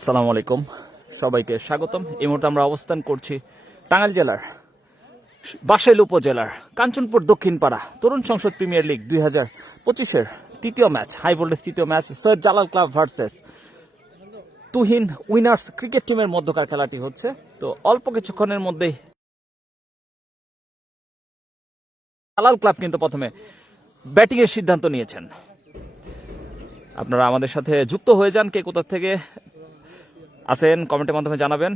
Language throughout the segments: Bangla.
আসসালামু আলাইকুম, সবাইকে স্বাগতম। এই মুহূর্তে আমরা অবস্থান করছি টাঙ্গাইল জেলার বাসাইল উপজেলার কাঞ্চনপুর দক্ষিণপাড়া তরুণ সংসদ প্রিমিয়ার লিগ 2025-এর তৃতীয় ম্যাচ, হাই ভোল্টেজ তৃতীয় match, Syed Jalal club versus Tuhin winners cricket টিমের মধ্যকার খেলাটি হচ্ছে। তো অল্প কিছুক্ষণের মধ্যেই জালাল ক্লাব কিন্তু প্রথমে ব্যাটিং এর সিদ্ধান্ত নিয়েছেন। আপনারা আমাদের সাথে যুক্ত হয়ে যান, কে কোথা থেকে আছেন কমেন্টের মাধ্যমে জানাবেন।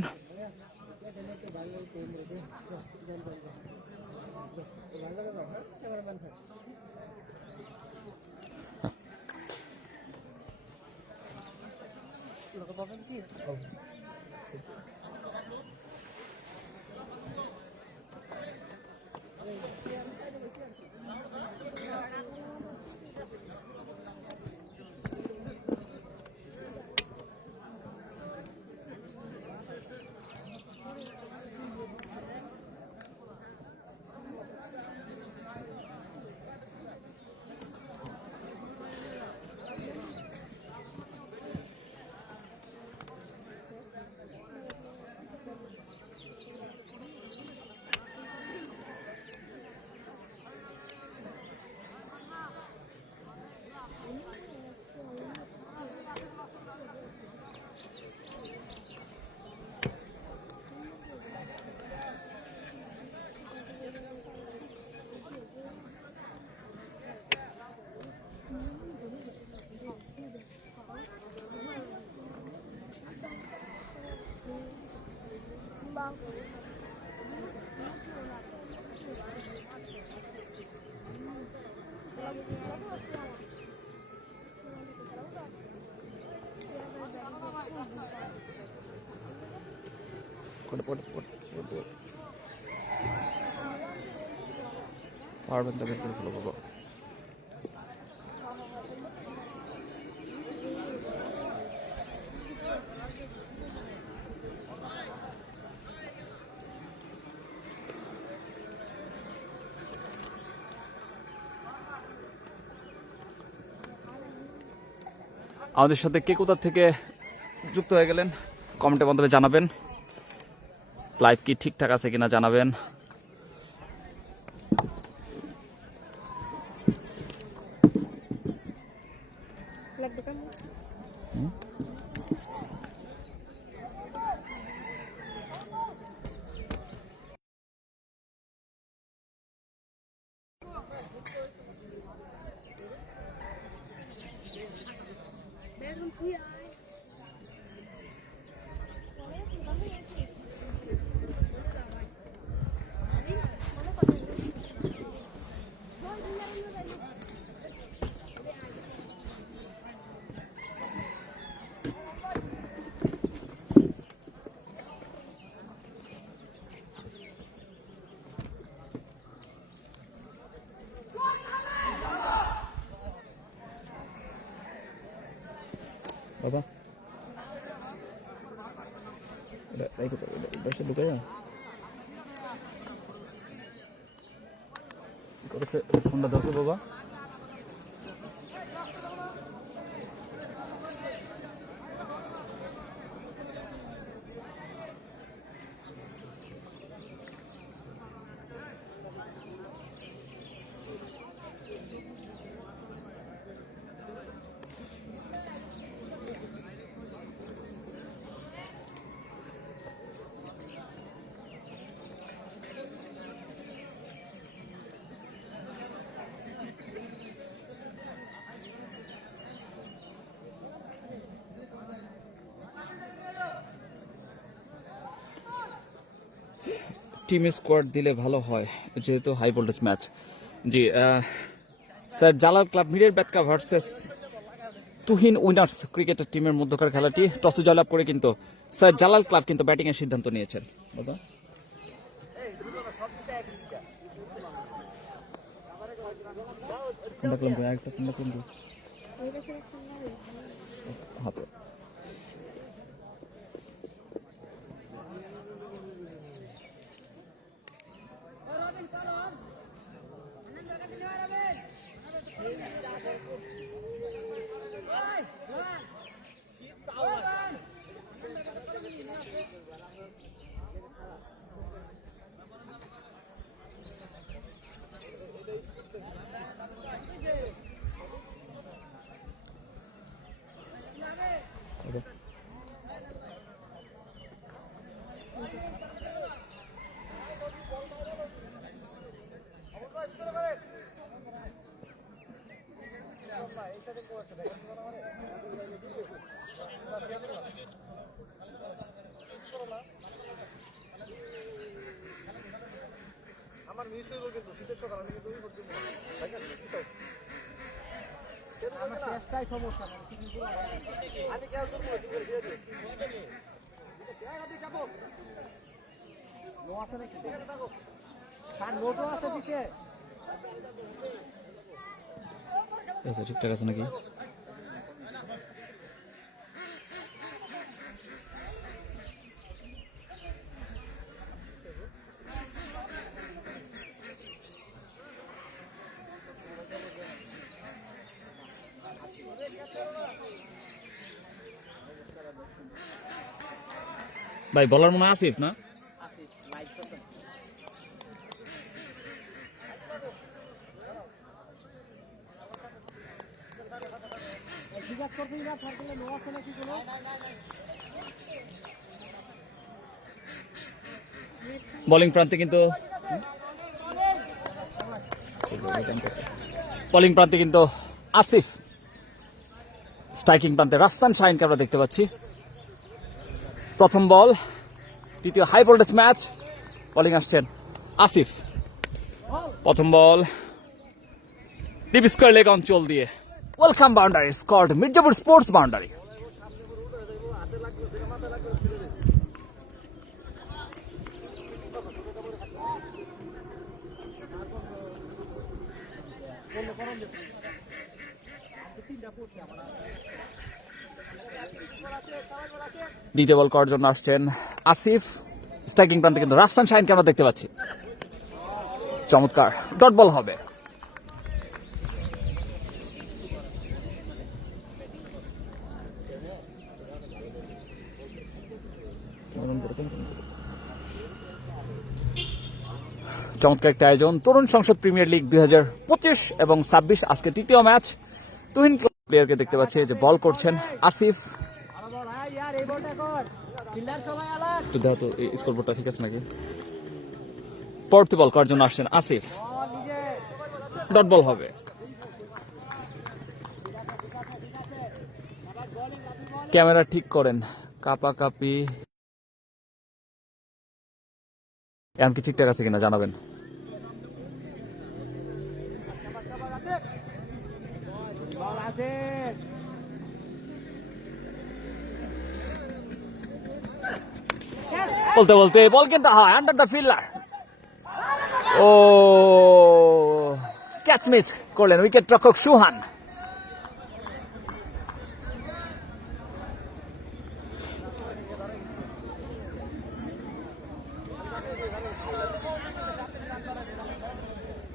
আমাদের সাথে কে কোথা থেকে যুক্ত হয়ে গেলেন কমেন্টের মাধ্যমে জানাবেন। লাইভ কি ঠিকঠাক আছে কিনা জানাবেন। বাবা ফোনটা ধরছো বাবা। টিম স্কোয়াড দিলে ভালো হয় যেহেতু হাই ভোল্টেজ ম্যাচ। জি, স্যার জালাল ক্লাব মিরের ব্যাটকা ভার্সেস তুহিন উইনার্স ক্রিকেটের টিমের মধ্যকার খেলাটি টসে জয়লাভ করে কিন্তু স্যার জালাল ক্লাব কিন্তু ব্যাটিং এর সিদ্ধান্ত নিয়েছেন। বাবা আমার মিস হইব কিন্তু শীতের সকাল আমি কিন্তু ওই করতে আমার চেষ্টাই সমস্যা আমি কেউ করবো কি করে দিয়ে দিই আমি যাব নো আছে নাকি থাকো তার নোটও আছে দিতে আচ্ছা ঠিকঠাক আছে নাকি ভাই বলার মনে আসিফ না বোলিং প্রান্তে কিন্তু আসিফ স্ট্রাইকিং প্রান্তে রাফসান শাহিনকে আমরা দেখতে পাচ্ছি প্রথম বল দ্বিতীয় হাই ভোল্টেজ ম্যাচ বোলিং আসছেন আসিফ প্রথম বল ডিপ স্কয়ার লেগ অঞ্চল দিয়ে welcome boundary scored Mirzapur sports boundary দ্বিতীয় বল করার জন্য আসছেন আসিফ স্ট্রাইকিং প্রান্তে কিন্তু রাফসান শাহিনকে আমরা দেখতে পাচ্ছি চমৎকার ডট বল হবে চমৎকার একটা আয়োজন তরুণ সংসদ প্রিমিয়ার লিগ 2025 এবং 26 আজকে তৃতীয় ম্যাচ তুহিন প্লেয়ারকে দেখতে পাচ্ছি যে বল করছেন আসিফ স্কোরবোর্ডটা ঠিক আছে নাকি পরবর্তী বল করার জন্য আসছেন আসিফ ডট বল হবে ক্যামেরা ঠিক করেন কাপাকাপি এমনকি ঠিকঠাক আছে কিনা জানাবেন বলতে বলতে বল কিন্তু হয় আন্ডার দ্য ফিল্ডার ও ক্যাচ মিস করলেন উইকেট রক্ষক সুহান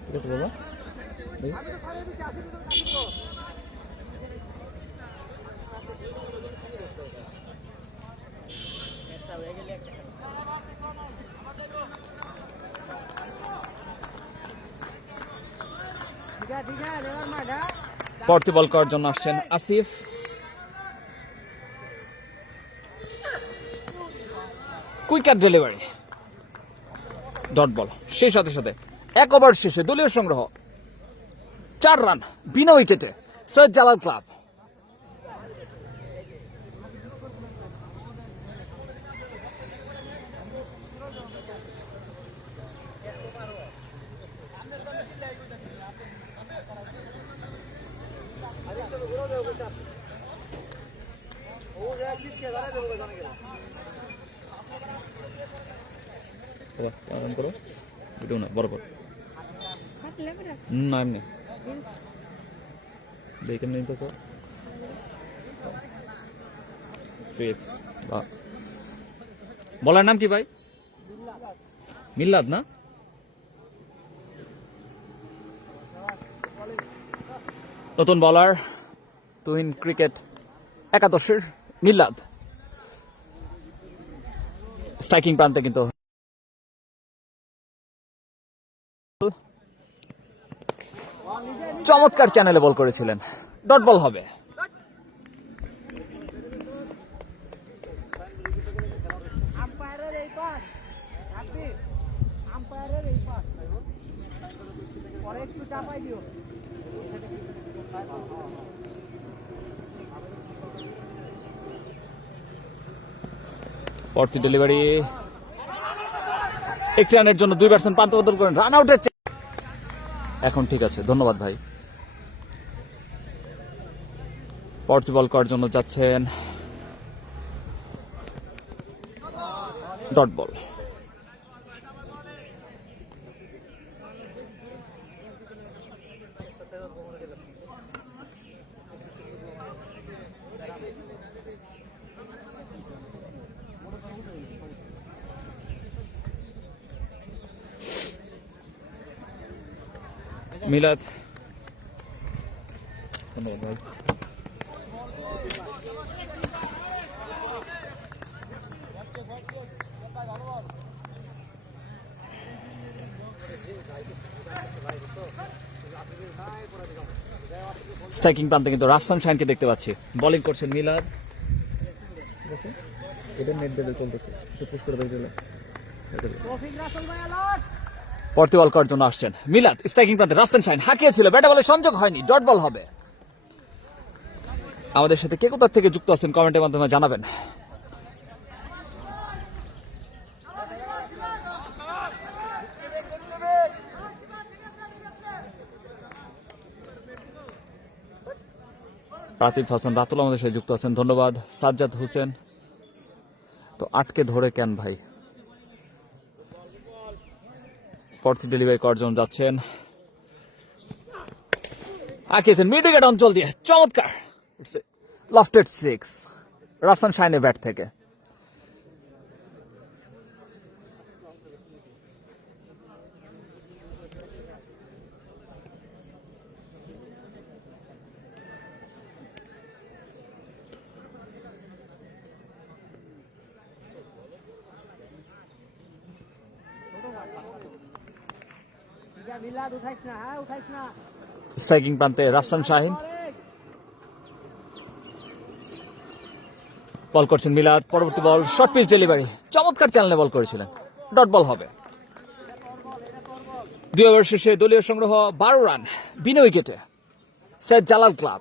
ঠিক আছে বাবা পরবর্তী বল করার জন্য আসছেন Asif quicker delivery dot ball সেই সাথে সাথে এক ওভার শেষে দলীয় সংগ্রহ 4 রান বিনা উইকেটে সৈয়দ জালাল ক্লাব করো ভিডিও না বরাবর না এমনি দেখেন নিতে স্যার ফিক্স বলার নাম কি ভাই মিল্লাদ না নতুন বলার তুহিন ক্রিকেট একাদশের মিল্লাদ স্ট্রাইকিং প্রান্তে কিন্তু চমৎকার চ্যানেলে বল করেছিলেন ডট বল হবে পরবর্তী ডেলিভারি একটি রানের জন্য 2 ব্যাটসম্যান পান্ত বদল করেন, রান আউটের এখন ঠিক আছে, ধন্যবাদ ভাই। পরবর্তী বল করার জন্য যাচ্ছেন ডট বল। মিলাদ ধন্যবাদ ভাই। স্ট্রাইকিং প্রান্তে কিন্তু রাফসান শাহিনকে দেখতে পাচ্ছি, বোলিং করছেন মিলাদ। এটা নেট বেডে চলতেছে, পুশ করে দিলে পরবর্তী বল করার জন্য আসছেন মিলাদ। স্ট্রাইকিং প্রান্তে রাফসান শাহিন হাঁকিয়েছিল, ব্যাটে বলে সংযোগ হয়নি, ডট বল হবে। আমাদের সাথে কে কোথা থেকে যুক্ত আছেন কমেন্টের মাধ্যমে জানাবেন। রাতিফ হাসান রাতুল আমাদের সাথে যুক্ত আছেন, ধন্যবাদ। সাজ্জাদ হোসেন, তো আটকে ধরে কেন ভাই। পরবর্তী ডেলিভারি করার জন্য যাচ্ছেন, আঁকিয়েছেন মিড উইকেট অঞ্চল দিয়ে, চমৎকার লফটেড 6 রাফসান শাহিনের ব্যাট থেকে। স্ট্রাইকিং প্রান্তে রাফসান শাহিন, বল করছেন মিলাদ। পরবর্তী বল শর্ট পিচ ডেলিভারি, চমৎকার চ্যানেলে বল করেছিলেন, ডট বল হবে। 2 ওভার শেষে দলীয় সংগ্রহ 12 রান বিনা উইকেটে সৈয়দ জালাল ক্লাব।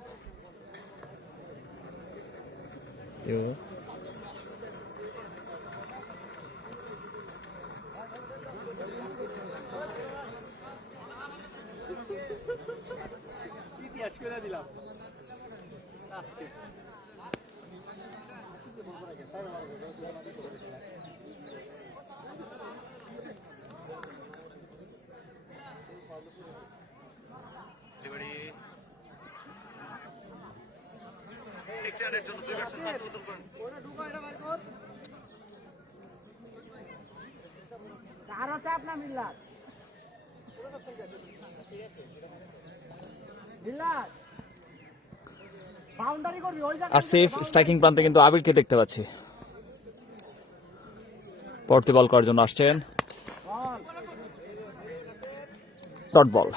আসিফ স্ট্রাইকিং প্রান্তে কিন্তু আবিরকে দেখতে পাচ্ছি। পরবর্তী বল করার জন্য আসছেন, ডট বল।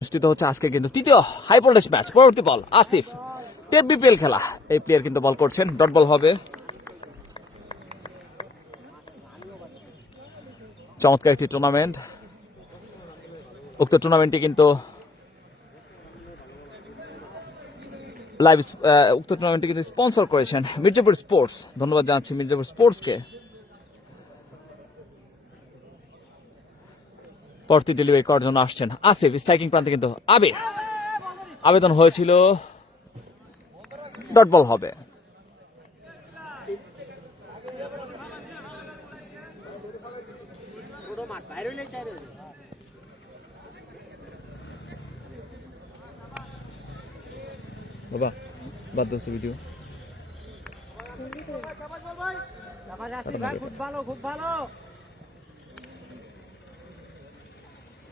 অনুষ্ঠিত হচ্ছে আজকে কিন্তু তৃতীয় হাই ভোল্টেজ ম্যাচ। পরবর্তী বল আসিফ, টেপ বিপিএল খেলা, এই প্লেয়ার কিন্তু বল করছেন, ডট বল হবে। চমৎকার একটি টুর্নামেন্ট, উক্ত টুর্নামেন্টটি কিন্তু লাইভ, উক্ত টুর্নামেন্টটি কিন্তু স্পন্সর করেছেন মির্জাপুর স্পোর্টস, ধন্যবাদ জানাচ্ছি মির্জাপুর স্পোর্টসকে। পরবর্তী ডেলিভারি করার জন্য আসছেন আসিফ, স্ট্রাইকিং প্রান্তে কিন্তু আবির, আবেদন হয়েছিল, ডট বল হবে। বাবা বাদ দিচ্ছে ভিডিও।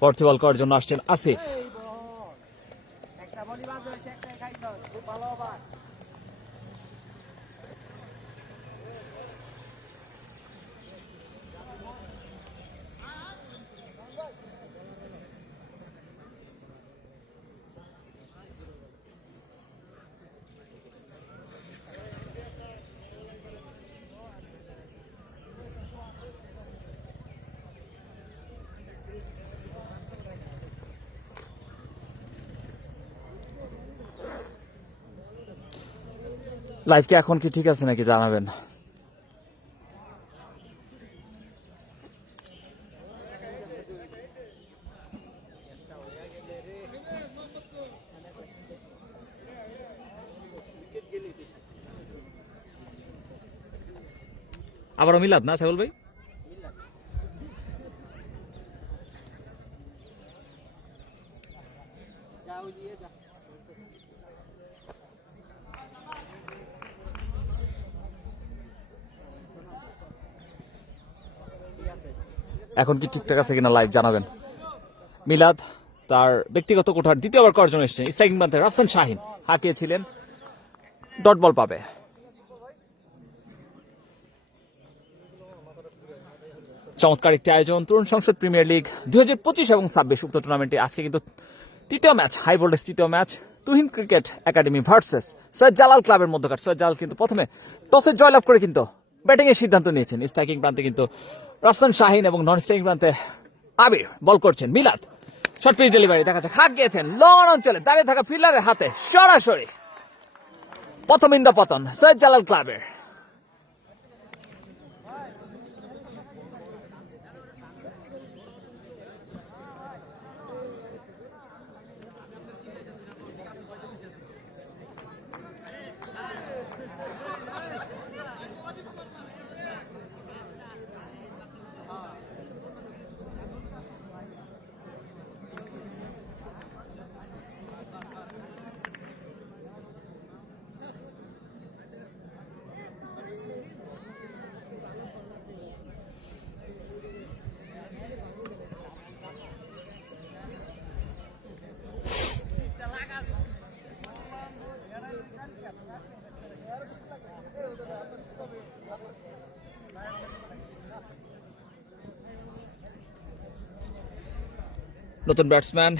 পরবর্তী বল করার জন্য আসছেন আসিফ। লাইভ কি এখন কি ঠিক আছে নাকি জানাবেন। আবারও মিলাদ না সাইফুল ভাই? এখন কি ঠিকঠাক আছে কিনা লাইভ জানাবেন। মিলাদ তার ব্যক্তিগত কোঠার দ্বিতীয়বার করার জন্য এসেছেন। স্ট্রাইকিং প্রান্তে রাফসান শাহিন হাঁকিয়েছিলেন, ডট বল পাবে। চমৎকার একটি আয়োজন তরুণ সংসদ প্রিমিয়ার লিগ 2025 এবং 26 উক্ত টুর্নামেন্টে আজকে কিন্তু তৃতীয় ম্যাচ, হাই ভোল্টেজ তৃতীয় match Tuhin cricket academy versus Syed Jalal ক্লাবের মধ্যকার। সৈয়দ জালাল কিন্তু প্রথমে টসে জয়লাভ করে কিন্তু ব্যাটিং এর সিদ্ধান্ত নিয়েছেন। স্ট্রাইকিং প্রান্তে কিন্তু রাফসান শাহিন এবং নন স্ট্রাইকিং প্রান্তে আবির বল করছেন। মিলাদ শর্ট পিচ ডেলিভারি দেখা যাচ্ছে, হাত গিয়েছেন লং অঞ্চলে দাঁড়িয়ে থাকা ফিল্ডারের হাতে সরাসরি প্রথম ইন্ডা পতন সৈয়দ জালাল ক্লাবের। নতুন ব্যাটসম্যান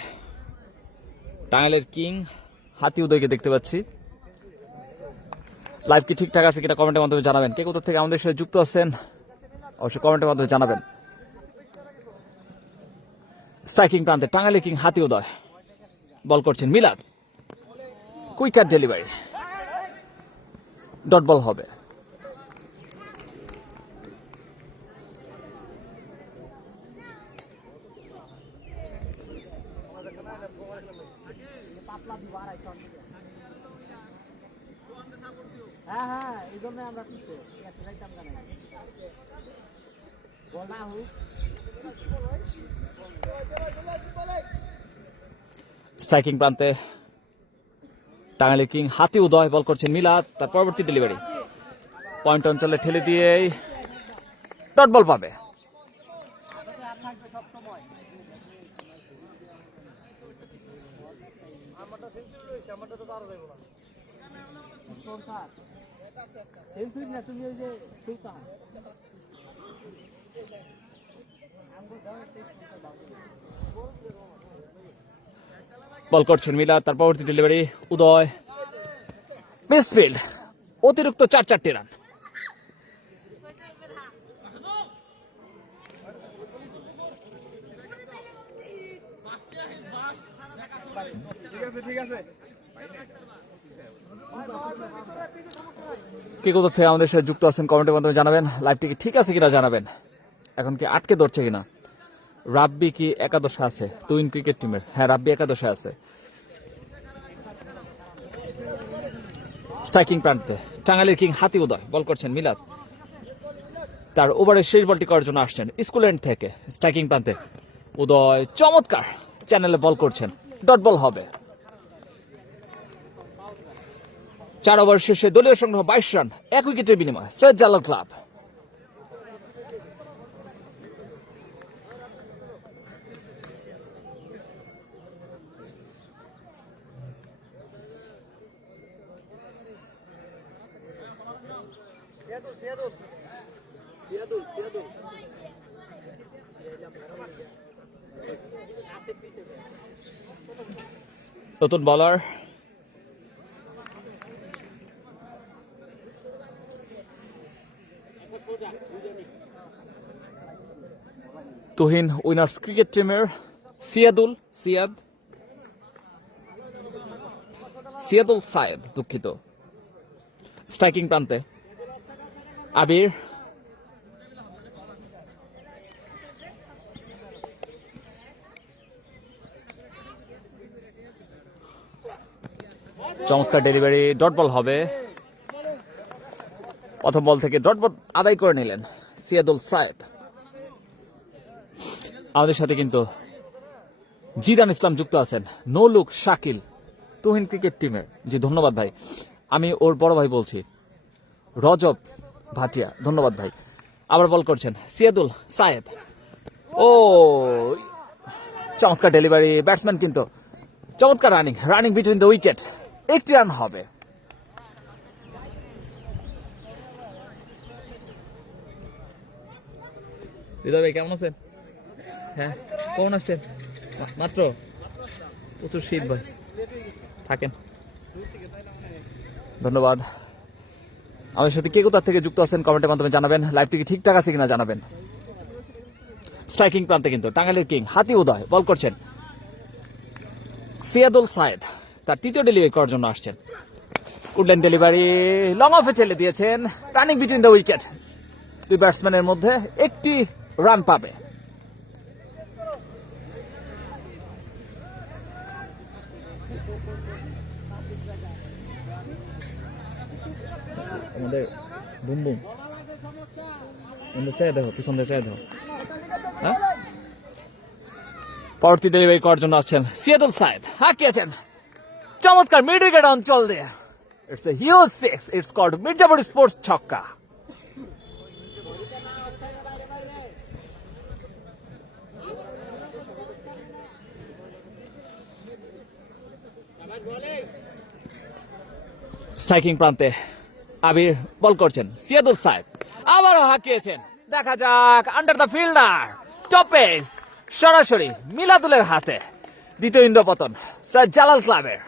টাঙ্গাইলের কিং হাতি উদয়কে দেখতে পাচ্ছি। লাইভ কি ঠিকঠাক আছে কিনা কমেন্টের মাধ্যমে জানাবেন। কে কোথা থেকে আমাদের সাথে যুক্ত আছেন অবশ্যই কমেন্টের মাধ্যমে জানাবেন। স্ট্রাইকিং প্রান্তে টাঙ্গাইলের কিং হাতি উদয় বল করছেন। মিলাদ কুইকার ডেলিভারি, ডট বল হবে। হ্যাঁ এই জন্য আমরা স্ট্রাইকিং প্রান্তে টাঙ্গাইলের কিং হাতি উদয় বল করছেন। মিলাদ তার পরবর্তী ডেলিভারি পয়েন্ট অঞ্চলে ঠেলে দিয়ে ডট বল পাবে। তুমি ওই যে বল করছেন মিলাদ তার পরবর্তী ডেলিভারি উদয় মিসফিল্ড, অতিরিক্ত 4 রান। ঠিক আছে কে কোথা থেকে আমাদের সাথে যুক্ত আছেন কমেন্টের মাধ্যমে জানাবেন। লাইভটি কি ঠিক আছে কিনা জানাবেন। এখন কি আটকে ধরছে কিনা। রাব্বি কি একাদশে আছে তুহিন ক্রিকেট টিমের? হ্যাঁ, রাব্বি একাদশে আছে। স্ট্রাইকিং প্রান্তে টাঙ্গাইলের কিং হাতি উদয় বল করছেন। মিলাদ তার ওভারের শেষ বলটি করার জন্য আসছেন স্কুল্যান্ড থেকে। স্ট্রাইকিং প্রান্তে উদয় চমৎকার চ্যানেলে বল করছেন, ডট বল হবে। 4 ওভার শেষে দলীয় সংগ্রহ 22 রান 1 উইকেটের বিনিময়ে সৈয়দ জালাল ক্লাব। নতুন বলার তুহিন উইনার্স ক্রিকেট টিমের সিয়াদুল সায়েদ দুঃখিত স্ট্রাইকিং প্রান্তে আবির, চমৎকার ডেলিভারি, ডট বল হবে। প্রথম বল থেকে ডট বল আদায় করে নিলেন সিয়াদুল সায়েদ। আমাদের সাথে কিন্তু জিদান ইসলাম যুক্ত আছেন, নো লুক শাকিল, তুহিন ক্রিকেট টিমের। জি ধন্যবাদ ভাই, আমি ওর বড় ভাই বলছি, রজব ভাটিয়া, ধন্যবাদ ভাই। আবার বল করছেন সিয়াদুল সায়েদ। ও চমৎকার ডেলিভারি, ব্যাটসম্যান কিন্তু চমৎকার রানিং বিটুইন দ্য উইকেট, একটি রান হবে। হৃদয় ভাই কেমন আছেন? হ্যাঁ, কখন আসছেন? মাত্র? প্রচুর শীত ভাই, থাকেন। ধন্যবাদ। আমাদের সাথে কে কোথা থেকে যুক্ত আছেন কমেন্টের মাধ্যমে জানাবেন। লাইভটি কি ঠিকঠাক আছে কিনা জানাবেন। স্ট্রাইকিং প্রান্তে কিন্তু টাঙ্গাইলের কিং হাতি উদয় বল করছেন সিয়াদুল সায়েদ, তার তৃতীয় ডেলিভারি করার জন্য আসছেন। উডল্যান্ড ডেলিভারি লং অফে ঠেলে দিয়েছেন, রানিং বিটুইন দ্য উইকেট। দুই ব্যাটসম্যানের মধ্যে একটি রান পাবে। আমাদের বুম বুম চাই দেখো, পিছন দিয়ে চাই দেখো। হ্যাঁ, পরবর্তী ডেলিভারি করার জন্য আসছেন সিয়াদুল সায়েদ, হাঁকিয়েছেন চমৎকার মিড উইকেট অঞ্চল দিয়ে। It's a huge six, it's called Mirzapur sports ছক্কা। স্ট্রাইকিং প্রান্তে আবির বল করছেন সিয়াদুল সায়েদ, আবারও হাঁকিয়েছেন। দেখা যাক, আন্ডার দ্য ফিল্ডার টপেজ সরাসরি মিলাদুলের হাতে। দ্বিতীয় ইন্দ্রপতন স্যার জালাল ক্লাবের।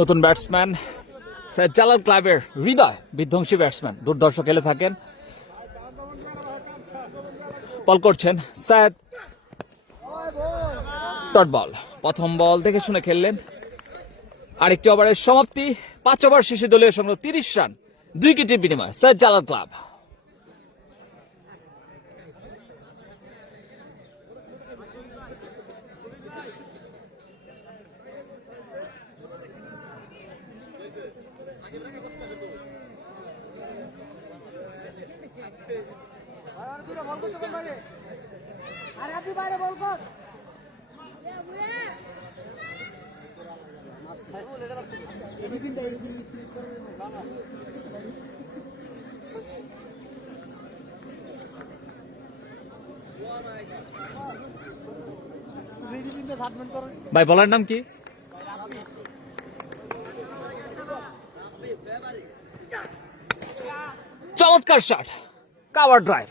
নতুন ব্যাটসম্যান স্যার জালাল ক্লাবের হৃদয় বিধ্বংসী ব্যাটসম্যান, দুর্দর্শ খেলে থাকেন। বল করছেন সায়েদ, ডট বল। প্রথম বল দেখে শুনে খেললেন। আরেকটি ওভারের সমাপ্তি, 5 ওভার শেষে দলীয় সংগ্রহ 30 রান, 2 উইকেটের বিনিময়ে স্যার জালাল ক্লাব। ভাই বলার নাম কি? চমৎকার শট, কাভার ড্রাইভ,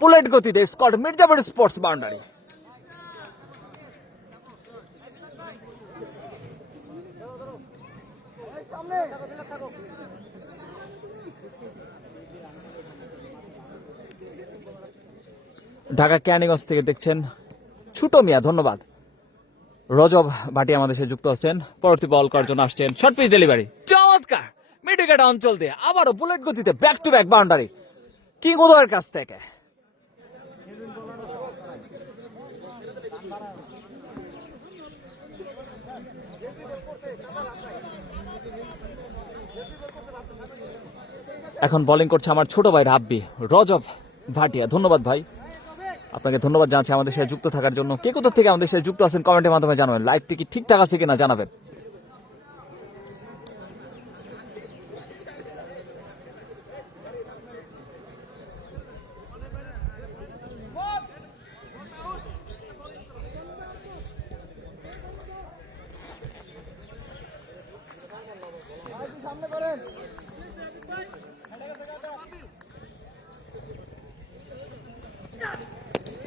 বুলেট গতিতে Scott Mirzapur sports boundary. Dhaka Kaniganj থেকে দেখছেন ছোট মিয়া, ধন্যবাদ। রজব ভাটি আমাদের সাথে যুক্ত আছেন। পরবর্তী বল করার জন্য আসছেন, শর্ট পিচ ডেলিভারি, চমৎকার মিড উইকেট অঞ্চল দিয়ে আবারও বুলেট গতিতে back to back boundary. King উদয়ের কাছ থেকে। এখন বোলিং করছে আমার ছোট ভাই রাব্বি রজব ভাটিয়া। ধন্যবাদ ভাই, আপনাকে ধন্যবাদ জানাচ্ছি আমাদের সাথে যুক্ত থাকার জন্য। কে কোথা থেকে আমাদের সাথে যুক্ত আছেন কমেন্টের মাধ্যমে জানাবেন। লাইভটি কি ঠিকঠাক আছে কিনা জানাবেন। সামনে করেন।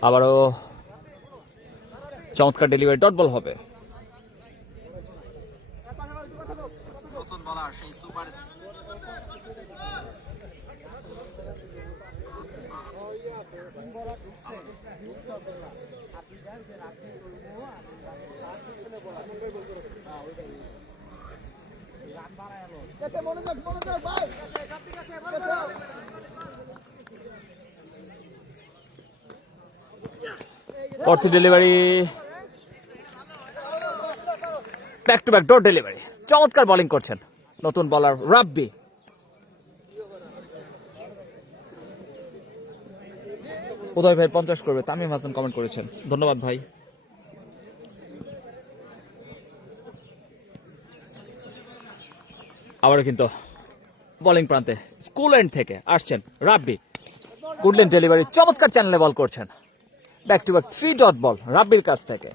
আবারও চমৎকার ডেলিভারি, ডট বল হবে। নতুন বলার সেই সুপার মনোযোগ মনোযোগ ভাই। পরবর্তী delivery, back to back dot delivery. চমৎকার বোলিং করছেন নতুন বলার রাব্বি। উদয় ভাই 50 করবে, তামিম হাসান কমেন্ট করেছেন, ধন্যবাদ ভাই। আবারও কিন্তু বোলিং প্রান্তে স্কুল এন্ড থেকে আসছেন রাব্বি। গুডল্যান্ড ডেলিভারি, চমৎকার চ্যানেলে বল করছেন। Back to back 3 dot ball রাব্বির কাছ থেকে।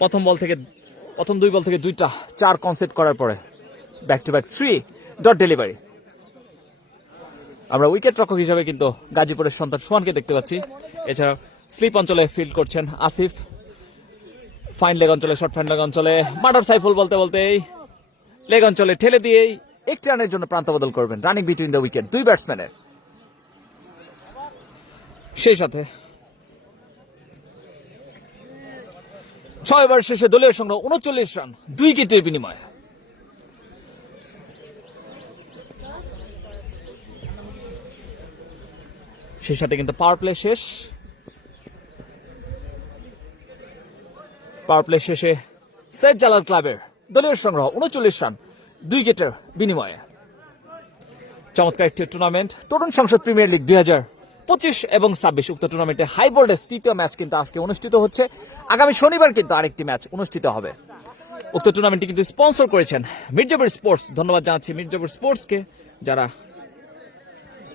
প্রথম দুই বল থেকে দুইটা 4 কনসেপ্ট করার পরে back to back 3 dot delivery. আমরা উইকেট রক্ষক হিসেবে কিন্তু গাজীপুরের সন্তান সোহানকে দেখতে পাচ্ছি। এছাড়া স্লিপ অঞ্চলে ফিল্ড করছেন আসিফ, ফাইন লেগ অঞ্চলে, শর্ট ফাইন লেগ অঞ্চলে মার্ডার সাইফুল বলতে বলতেই লেগ অঞ্চলে ঠেলে দিয়েই একটি রানের জন্য প্রান্ত বদল করবেন। Running between the wicket 2 ব্যাটসম্যানের। সেই সাথে 6 ওভার শেষে দলীয় সংগ্রহ 39 রান 2 উইকেটের বিনিময়ে। সেই সাথে কিন্তু পাওয়ার প্লে শেষ। পাওয়ার প্লে শেষে সৈয়দ জালাল ক্লাবের দলীয় সংগ্রহ 39 রান 2 উইকেটের বিনিময়ে। চমৎকার একটি টুর্নামেন্ট তরুণ সংসদ প্রিমিয়ার লিগ 2025 এবং 26। উক্ত টুর্নামেন্টে হাই ভোল্টেজ তৃতীয় ম্যাচ কিন্তু আজকে অনুষ্ঠিত হচ্ছে। আগামী শনিবার কিন্তু আরেকটি ম্যাচ অনুষ্ঠিত হবে। উক্ত টুর্নামেন্টটি কিন্তু স্পন্সর করেছেন মির্জাপুর স্পোর্টস। ধন্যবাদ জানাচ্ছি মির্জাপুর স্পোর্টসকে, যারা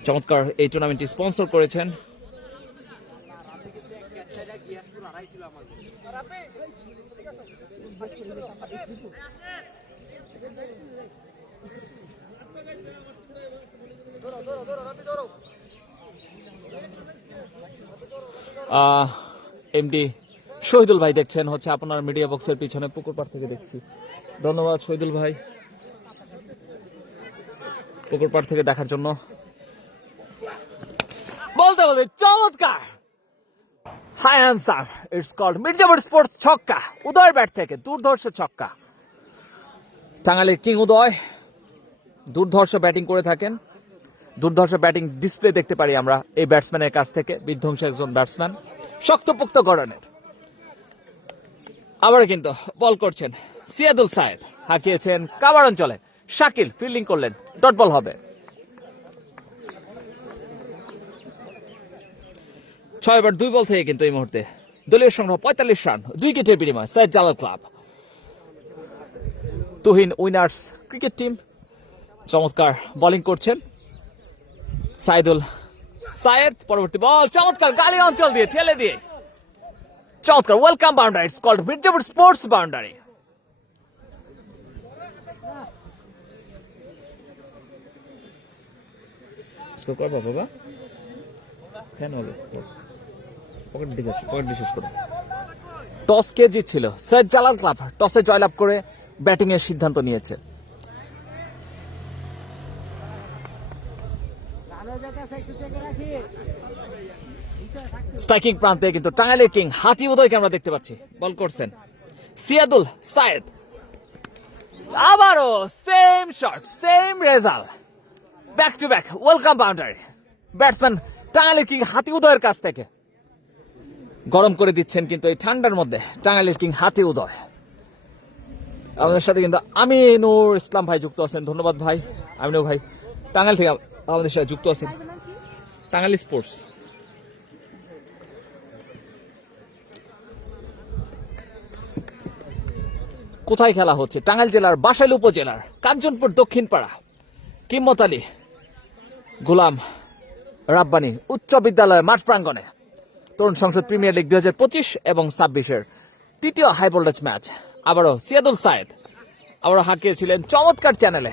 চমৎকার এই টুর্নামেন্টটি স্পন্সর করেছেন। এমডি শহীদুল ভাই দেখছেন হচ্ছে আপনার মিডিয়া বক্সের পিছনে পুকুর পাড় থেকে দেখছি। ধন্যবাদ শহীদুল ভাই পুকুর পাড় থেকে দেখার জন্য। বলতে বলতে চমৎকার হাই আনসার, ইটস কল্ড মির্জাপুর স্পোর্টস ছক্কা। উদয় ব্যাট থেকে দুর্ধর্ষ ছক্কা। টাঙ্গাইলের কিং উদয় দুর্ধর্ষ ব্যাটিং করে থাকেন। দুর্ধর্ষ ব্যাটিং ডিসপ্লে দেখতে পারি আমরা এই ব্যাটসম্যানের কাছ থেকে। বিধ্বংসী একজন ব্যাটসম্যান, শক্তপোক্ত গড়নের। আবার কিন্তু বল করছেন সিয়াদুল সায়েদ, হাঁকিয়েছেন কাবার অঞ্চলে। শাকিল ফিল্ডিং করলেন, ডট বল হবে। 6 ওভার 2 বল থেকে কিন্তু এই মুহূর্তে দলীয় সংগ্রহ 45 রান 2 উইকেটের বিনিময়ে Syed Jalal club. Tuhin winners cricket team চমৎকার বোলিং করছেন সাইদুল সায়েদ। পরবর্তী বল চমৎকার গালি অঞ্চল দিয়ে ঠেলে দিয়ে চমৎকার welcome boundary, it's called Mirzapur sports boundary. Score করবা বাবা কেন হলো পকেট বিশেষ করে টস কে জিতছিল? সৈয়দ জালাল ক্লাব টসে জয়লাভ করে ব্যাটিং এর সিদ্ধান্ত নিয়েছে। স্ট্রাইকিং প্রান্তে কিন্তু টাঙ্গাইলের কিং হাতি উদয়কে আমরা দেখতে পাচ্ছি। বল করছেন সিয়াদুল সায়েদ। আবারও same shot same result, back to back welcome boundary batsman টাঙ্গাইলের কিং হাতি উদয়ের কাছ থেকে গরম করে দিচ্ছেন কিন্তু এই ঠান্ডার মধ্যে টাঙ্গাইলের কিং হাতি উদয়। আমাদের সাথে কিন্তু আমিনুর ইসলাম ভাই যুক্ত আছেন, ধন্যবাদ ভাই। আমিনুর ভাই টাঙ্গাইল থেকে আমাদের সাথে যুক্ত আছেন। টাঙ্গাইল স্পোর্টস কোথায় খেলা হচ্ছে? টাঙ্গাইল জেলার বাসাইল উপজেলার কাঞ্চনপুর দক্ষিণ পাড়া কিম্মত আলী গোলাম রাব্বানি উচ্চ বিদ্যালয় মাঠ প্রাঙ্গণে তরুণ সংসদ প্রিমিয়ার লিগ 2025 এবং 26-এর তৃতীয় হাই ভোল্টেজ ম্যাচ। আবারও সিয়াদুল সায়েদ আবারও হাঁকিয়েছিলেন চমৎকার চ্যানেলে,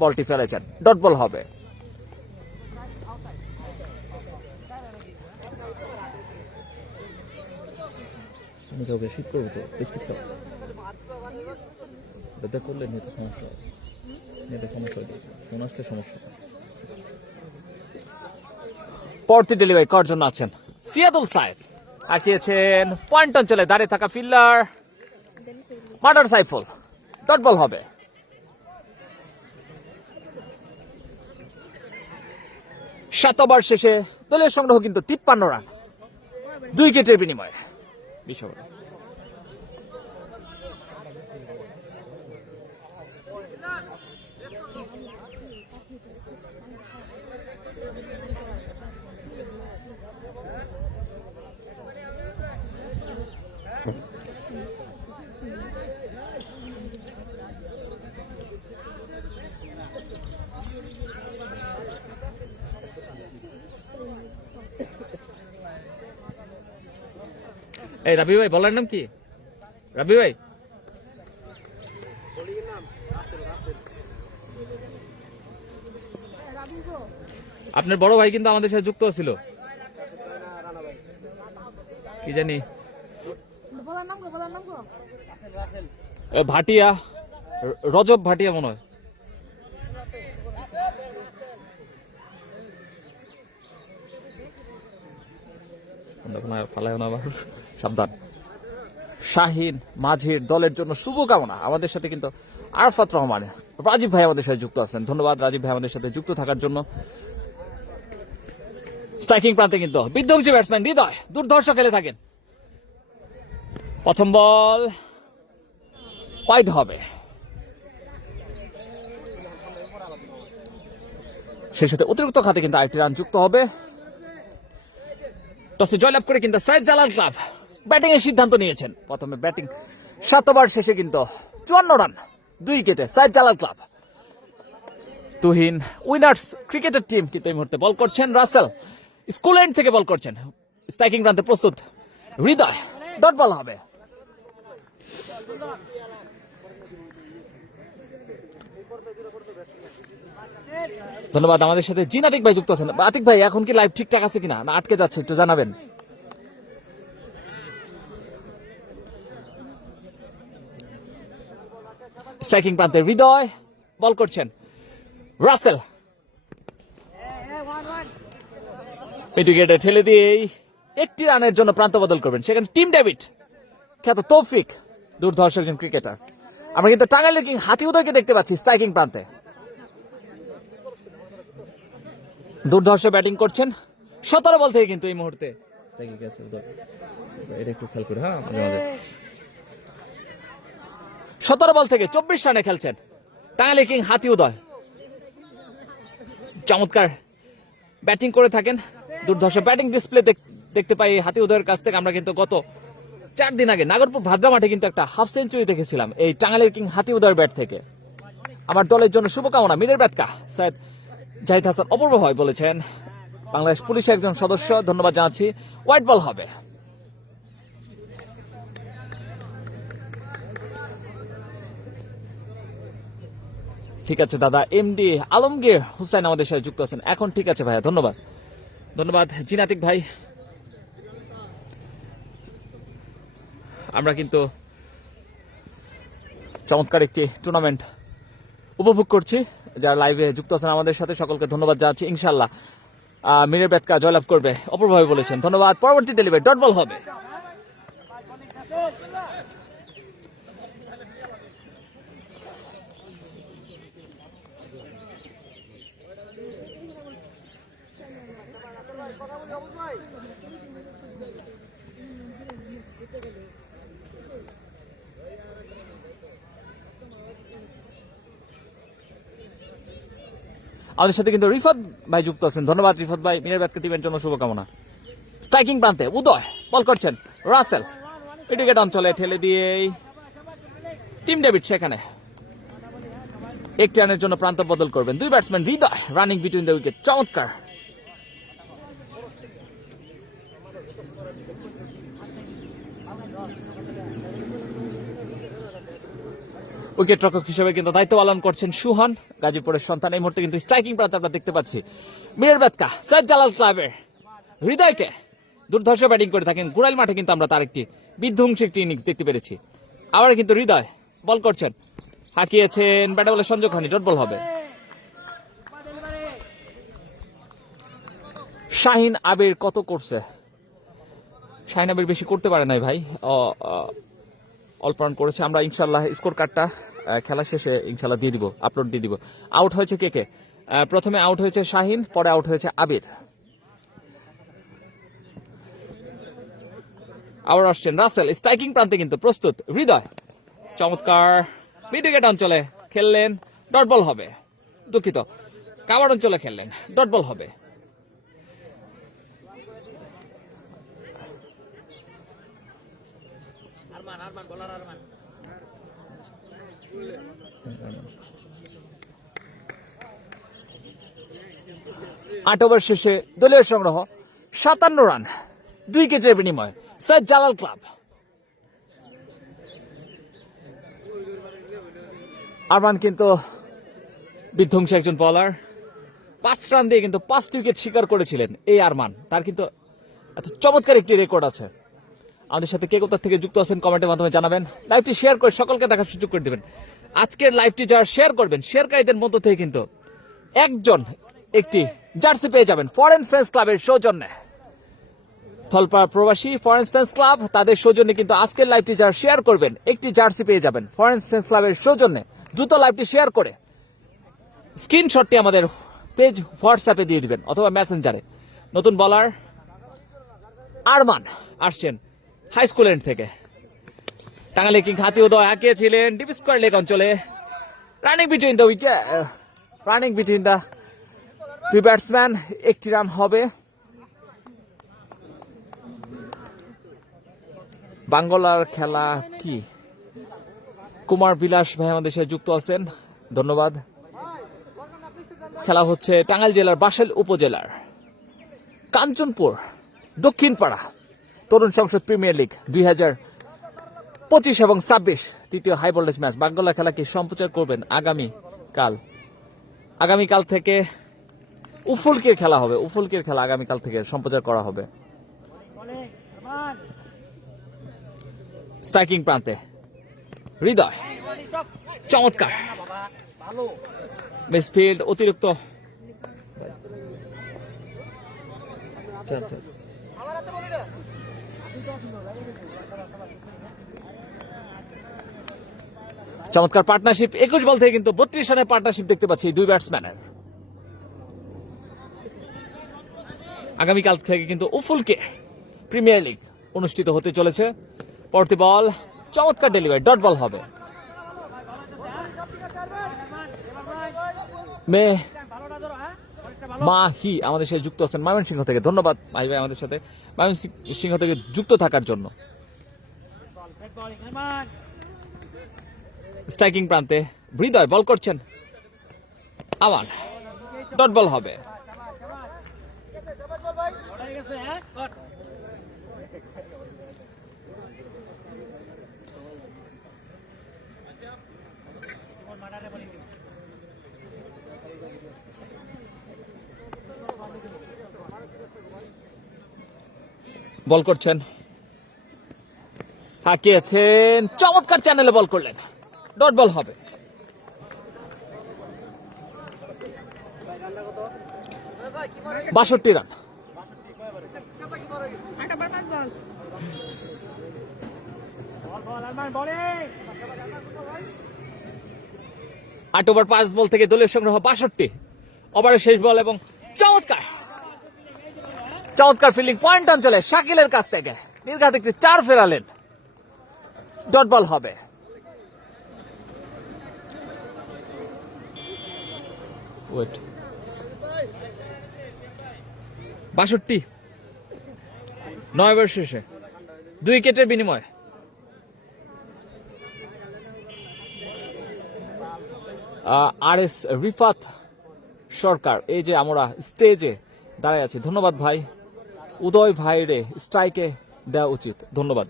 বলটি ফেলেছেন, ডট বল হবে। শীত করবো তো বিস্কিট খাবো করলে নেটে সমস্যা হবে, নেটে সমস্যা হবে, ফোন আসলে সমস্যা। পরবর্তী ডেলিভারি করার জন্য আছেন সিয়াদুল সায়েদ, আঁকিয়েছেন পয়েন্ট অঞ্চলে দাঁড়িয়ে থাকা fielder murder Saiful, dot ball হবে। সাত ওভার শেষে দলীয় সংগ্রহ কিন্তু 53 রান 2 উইকেটের বিনিময়ে। বিশ্বকাপ এই রাবি ভাই বলার নাম কি? রাবি ভাই আপনার বড় ভাই কিন্তু আমাদের সাথে যুক্ত ছিল, কি জানি ভাটিয়া, রজব ভাটিয়া মনে হয়। সাবধান। শাহিন মাঝির দলের জন্য শুভকামনা। আমাদের সাথে কিন্তু আরফাত রহমান রাজীব ভাই আমাদের সাথে যুক্ত আছেন, ধন্যবাদ রাজীব ভাই আমাদের সাথে যুক্ত থাকার জন্য। স্ট্রাইকিং প্রান্তে কিন্তু বিধ্বংসী ব্যাটসম্যান হৃদয় দুর্ধর্ষ খেলে থাকেন। প্রথম বল ওয়াইড হবে, সেই সাথে অতিরিক্ত খাতে কিন্তু আরেকটি রান যুক্ত হবে। টসে জয়লাভ করে কিন্তু সাইদ জালাল ক্লাব ব্যাটিং এর সিদ্ধান্ত নিয়েছেন। প্রথমে ব্যাটিং 7 ওভার শেষে কিন্তু 54 রান 2 উইকেটে সাইদ জালাল ক্লাব। তুহিন উইনার্স ক্রিকেটের টিম কিন্তু এই মুহূর্তে বল করছেন। রাসেল স্কুল এন্ড থেকে বল করছেন। স্ট্রাইকিং প্রান্তে প্রস্তুত হৃদয়, ডট বল হবে। ধন্যবাদ। আমাদের সাথে জিন আতিক ভাই যুক্ত আছেন। আতিক ভাই এখন কি লাইভ ঠিকঠাক আছে কিনা, না আটকে যাচ্ছে, একটু জানাবেন। স্ট্রাইকিং প্রান্তে হৃদয় বল করছেন। রাসেল মিডউইকেটে ঠেলে দিয়েই একটি রানের জন্য প্রান্ত বদল করবেন। সেখানে টিম ডেভিড খ্যাত তৌফিক দুর্ধর্ষ একজন ক্রিকেটার। আমরা কিন্তু টাঙ্গাইলের কিং হাতি উদয়কে দেখতে পাচ্ছি স্ট্রাইকিং প্রান্তে, দুর্ধর্ষ ব্যাটিং করছেন। 17 বল থেকে কিন্তু এই মুহূর্তে এটা একটু খেয়াল করে, হ্যাঁ মাঝে মাঝে 17 বল থেকে 24 রানে খেলছেন টাঙ্গাইলের কিং হাতি উদয়। চমৎকার ব্যাটিং করে থাকেন, দুর্ধর্ষ ব্যাটিং ডিসপ্লে দেখতে পাই হাতি উদয়ের কাছ থেকে। আমরা কিন্তু গত 4 দিন আগে নাগরপুর ভাদ্রা মাঠে কিন্তু একটা হাফ সেঞ্চুরি দেখেছিলাম এই টাঙ্গাইলের কিং হাতি উদয়ের ব্যাট থেকে। আমার দলের জন্য শুভকামনা। মিরের ব্যাটকা সৈয়দ জাহিদ হাসান অপূর্ব ভাই বলেছেন, বাংলাদেশ পুলিশের একজন সদস্য, ধন্যবাদ জানাচ্ছি। হোয়াইট বল হবে। ঠিক আছে দাদা। এমডি আলমগীর হুসাইন আমাদের সাথে যুক্ত আছেন এখন। ঠিক আছে ভাইয়া, ধন্যবাদ। ধন্যবাদ জিনাতিক ভাই। আমরা কিন্তু চমৎকার একটি টুর্নামেন্ট উপভোগ করছি। যারা লাইভে যুক্ত আছেন আমাদের সাথে সকলকে ধন্যবাদ জানাচ্ছি। ইনশাআল্লাহ মিরের ব্যাটকা জয়লাভ করবে, অপূর্বভাবে বলেছেন, ধন্যবাদ। পরবর্তী ডেলিভারি ডট বল হবে। আমাদের সাথে কিন্তু রিফাত ভাই যুক্ত আছেন, ধন্যবাদ রিফাত ভাই। মিনের ব্যাটকে টিমের জন্য শুভকামনা। স্ট্রাইকিং প্রান্তে উদয় বল করছেন, রাসেল উইকেট অঞ্চলে ঠেলে দিয়ে টিম ডেভিড সেখানে একটি রানের জন্য প্রান্ত বদল করবেন। দুই batsman Hridoy running between the wicket, চমৎকার। উইকেট রক্ষক হিসেবে কিন্তু দায়িত্ব পালন করছেন সুহান, গাজীপুরের সন্তান। এই মুহূর্তে কিন্তু স্ট্রাইকিং প্রান্তে আমরা দেখতে পাচ্ছি মিরের ব্যাটকা সৈয়দ জালাল ক্লাবের হৃদয়কে দুর্ধর্ষ ব্যাটিং করে থাকেন। গুড়াইল মাঠে কিন্তু আমরা তার একটি বিধ্বংসী একটি ইনিংস দেখতে পেরেছি। আবার কিন্তু হৃদয় বল করছেন, হাঁকিয়েছেন ব্যাটে বলে সংযোগ হয়নি, ডট বল হবে। শাহিন আবির কত করছে? শাহিন আবির বেশি করতে পারে নাই ভাই, অল্প রান করেছে। আমরা ইনশাল্লাহ স্কোর কার্ডটা খেলা শেষে ইনশাল্লাহ দিয়ে দিব, আপলোড দিয়ে দিব। আউট হয়েছে কে কে? প্রথমে আউট হয়েছে শাহিন, পরে আউট হয়েছে আবির। আবার আসছেন রাসেল, স্ট্রাইকিং প্রান্তে কিন্তু প্রস্তুত হৃদয়, চমৎকার। মিড উইকেট অঞ্চলে খেললেন, ডট বল হবে। দুঃখিত, কাভার অঞ্চলে খেললেন, ডট বল হবে। আট ওভার শেষে দলীয় সংগ্রহ 57 রান, 2 উইকেটের বিনিময় সৈয়দ জালাল ক্লাব। আরমান কিন্তু বিধ্বংসী একজন বলার, 5 রান দিয়ে কিন্তু 5টি উইকেট শিকার করেছিলেন এই আরমান। তার কিন্তু এত চমৎকার একটি রেকর্ড আছে। আমাদের সাথে কে কোথা থেকে যুক্ত আছেন কমেন্টের মাধ্যমে জানাবেন। লাইভটি শেয়ার করে সকলকে দেখার সুযোগ করে দেবেন। আজকের লাইভটি যারা শেয়ার করবেন, শেয়ারকারীদের মধ্য থেকে কিন্তু একজন একটি জার্সি পেয়ে যাবেন ফরেন ফ্রেন্ডস ক্লাবের সৌজন্যে। থলপাড়া প্রবাসী ফরেন ফ্রেন্ডস ক্লাব, তাদের সৌজন্যে কিন্তু আজকের লাইভটি যারা শেয়ার করবেন একটি জার্সি পেয়ে যাবেন ফরেন ফ্রেন্ডস ক্লাবের সৌজন্যে। দ্রুত লাইভটি শেয়ার করে স্ক্রিনশটটি আমাদের পেজ হোয়াটসঅ্যাপে দিয়ে দিবেন অথবা মেসেঞ্জারে। নতুন বলার আরমান আসছেন হাই স্কুল এন্ড থেকে। টাঙ্গাইলে কিং হাতি উদয় হাঁকিয়েছিলেন ডিপ স্কোয়ার লেগ অঞ্চলে, running between the wicket, running between the দুই ব্যাটসম্যান, একটি রান হবে। বাঙ্গলার খেলা কি? কুমার বিলাস ভাই আমাদের সাথে যুক্ত আছেন, ধন্যবাদ। খেলা হচ্ছে টাঙ্গাইল জেলার বাসেল উপজেলার কাঞ্চনপুর দক্ষিণপাড়া তরুণ সংসদ প্রিমিয়ার লিগ 2025 এবং 26 তৃতীয় হাই ভোল্টেজ ম্যাচ। বাঙ্গলা খেলা কি সম্প্রচার করবেন আগামীকাল থেকে? উফুলকির খেলা হবে, উফুলকির খেলা আগামীকাল থেকে সম্প্রচার করা হবে। স্ট্রাইকিং প্রান্তে হৃদয়, চমৎকার মিসফিল্ড, অতিরিক্ত চমৎকার পার্টনারশিপ। 21 বল থেকে কিন্তু 32 রানের পার্টনারশিপ দেখতে পাচ্ছি দুই ব্যাটসম্যানের। আগামীকাল থেকে কিন্তু উফুলকে প্রিমিয়ার লিগ অনুষ্ঠিত হতে চলেছে। পরবর্তী বল চমৎকার ডেলিভারি, ডট বল হবে। মাহি আমাদের সাথে যুক্ত আছেন ময়মনসিংহ থেকে, ধন্যবাদ মাহি ভাই আমাদের সাথে ময়মনসিংহ থেকে যুক্ত থাকার জন্য। স্ট্রাইকিং প্রান্তে হৃদয় বল করছেন, আবার ডট বল হবে। বল করছেন, হাঁকিয়েছেন, চমৎকার চ্যানেলে বল করলেন, ডট বল হবে। বাষট্টি রান। আট ওভার 5 বল থেকে দলীয় সংগ্রহ 62, ওভারের শেষ বল এবং চমৎকার ফিল্ডিং পয়েন্ট অঞ্চলে শাকিলের কাছ থেকে নির্ঘাত একটি 4 ফেরালেন, ডট বল হবে। ওয়েট 62 9 ওভার শেষে 2 উইকেটের বিনিময়ে। আর এস রিফাত সরকার, এই যে আমরা স্টেজে দাঁড়ায় আছি, ধন্যবাদ ভাই। উদয় ভাই রে স্ট্রাইকে দেওয়া উচিত, ধন্যবাদ।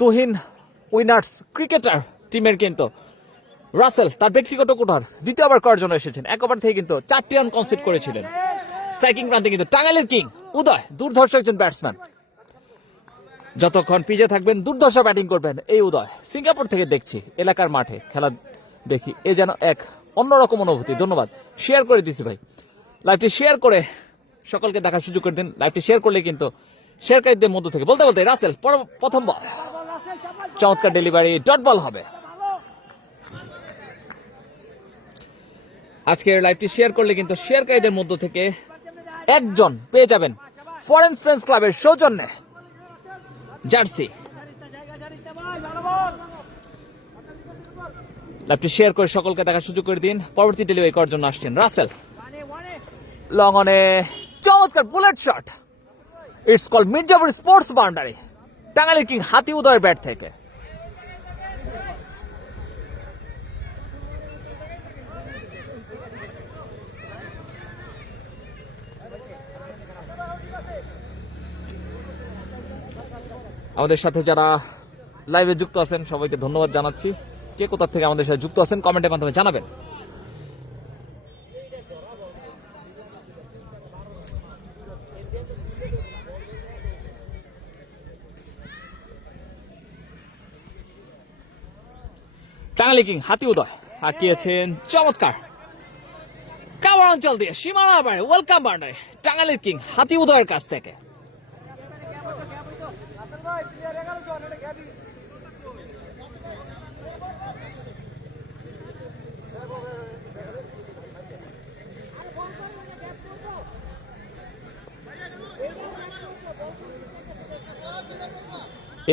তুহিন উইনার্স ক্রিকেটার টিমের কিন্তু রাসেল তার ব্যক্তিগত কোঠার দ্বিতীয়বার করার জন্য এসেছেন। এক ওভার থেকে কিন্তু 4টি রান কনসিড করেছিলেন। স্ট্রাইকিং প্রান্তে কিন্তু টাঙ্গাইলের কিং উদয় দুর্ধর্ষ একজন ব্যাটসম্যান। যতক্ষণ পিজে থাকবেন দুর্ধর্ষ ব্যাটিং করবেন এই উদয়। সিঙ্গাপুর থেকে দেখছি, এলাকার মাঠে খেলা দেখি, এ যেন এক অন্যরকম অনুভূতি। ধন্যবাদ, শেয়ার করে দিছি ভাই। লাইভটি শেয়ার করে সকলকে দেখার সুযোগ করে দিন। লাইভটি শেয়ার করলে কিন্তু শেয়ারকারীদের মধ্য থেকে বলতে বলতে রাসেল প্রথম বল, চমৎকার ডেলিভারি, ডট বল হবে। আজকের লাইভটি শেয়ার করলে কিন্তু শেয়ারকারীদের মধ্য থেকে একজন পেয়ে যাবেন ফরেন ফ্রেন্ডস ক্লাবের সৌজন্যে জার্সি। লাইভটি শেয়ার করে সকলকে দেখার সুযোগ করে দিন। পরবর্তী ডেলিভারি করার জন্য আসছেন রাসেল। লং অনে চমৎকার bullet shot, it's called Mirzapur sports boundary. টাঙ্গাইলের কিং হাতি উদয়ের ব্যাট থেকে। আমাদের সাথে যারা লাইভে যুক্ত আছেন সবাইকে ধন্যবাদ জানাচ্ছি। কে কোথা থেকে আমাদের সাথে যুক্ত আছেন কমেন্টের মাধ্যমে জানাবেন। টাঙ্গাইল কিং হাতি উদয় হাঁকিয়েছেন চমৎকার কাভার অঞ্চল দিয়ে সীমানা বাড়ে ওয়েলকাম বাউন্ডারি টাঙ্গাইলের কিং হাতি উদয়ের কাছ থেকে।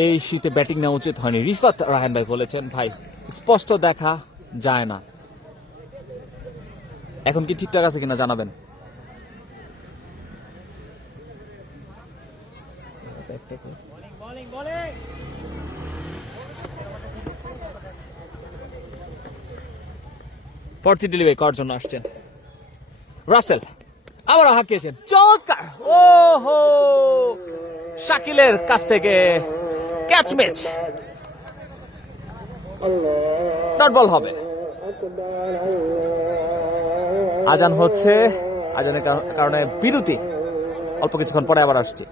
এই শীতে ব্যাটিং নেওয়া উচিত হয়নি, রিফাত রাহান ভাই বলেছেন। ভাই স্পষ্ট দেখা যায় না, এখন কি ঠিকঠাক আছে কিনা জানাবেন। পরবর্তী ডেলিভারি করার জন্য আসছেন রাসেল, আবারও হাঁকিয়েছেন চমৎকার। ও হো, শাকিলের কাছ থেকে ক্যাচ ম্যাচ, ডট বল হবে। আজান হচ্ছে, আজানের কারণে বিরতি, অল্প কিছুক্ষণ পরে আবার আসছে।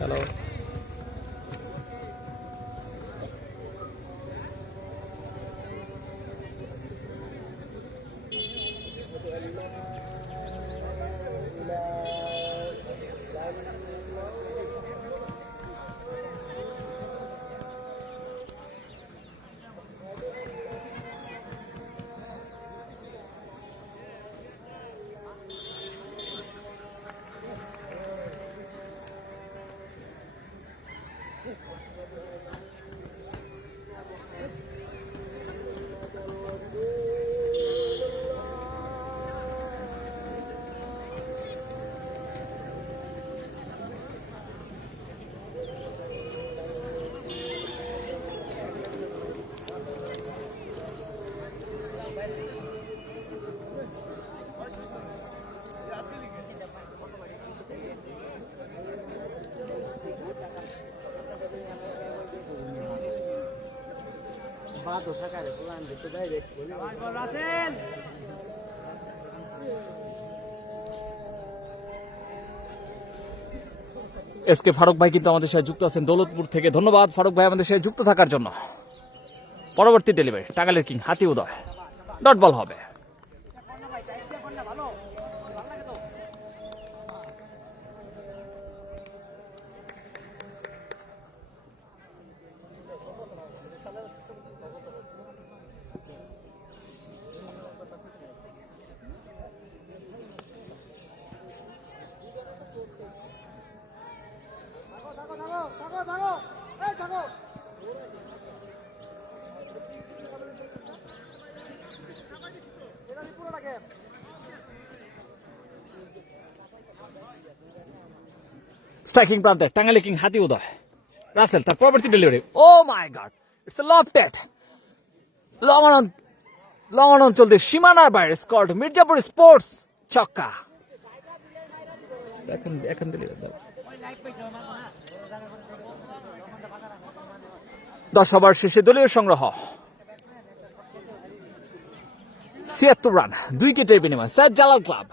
হ্যালো। এসকে ফারুক ভাই কিন্তু আমাদের সাথে যুক্ত আছেন দৌলতপুর থেকে। ধন্যবাদ ফারুক ভাই আমাদের সাথে যুক্ত থাকার জন্য। পরবর্তী ডেলিভারি টাঙ্গাইলের কিং হাতি উদয়, ডট বল হবে। স্ট্রাইকিং প্রান্তে টাঙ্গাইলের কিং হাতি উদয়, রাসেল তার পরবর্তী delivery. Oh my god, it's a lofted long on অঞ্চল দিয়ে সীমানার বাইরে স্কট মির্জাপুর স্পোর্টস ছক্কা। এখন ডেলিভারি 10 ওভার শেষে দলীয় সংগ্রহ 76 রান, 2 উইকেটের বিনিময়ে সৈয়দ জালাল ক্লাব।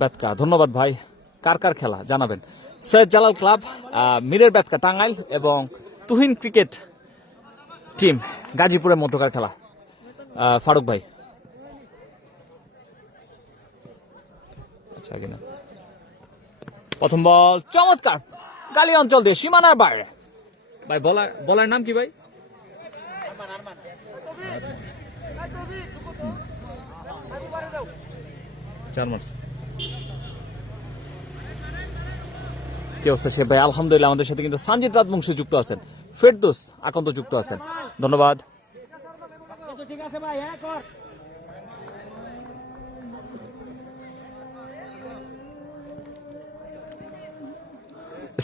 ব্যাটকা ধন্যবাদ ভাই। কার কার খেলা জানাবেন। সৈয়দ জালাল ক্লাব, মিরের ব্যাটকা টাঙ্গাইল এবং তুহিন ক্রিকেট টিম গাজীপুরের মধ্যকার খেলা। ফারুক ভাই আচ্ছা কিনা প্রথম বল চমৎকার, গালি অঞ্চল দিয়ে সীমানার বাইরে। ভাই বলার নাম কি ভাই? কি অবস্থা সে ভাই? আলহামদুলিল্লাহ আমাদের সাথে কিন্তু সঞ্জিত রাজবংশী যুক্ত আছেন, ফেরদৌস আকন্ত যুক্ত আছেন, ধন্যবাদ।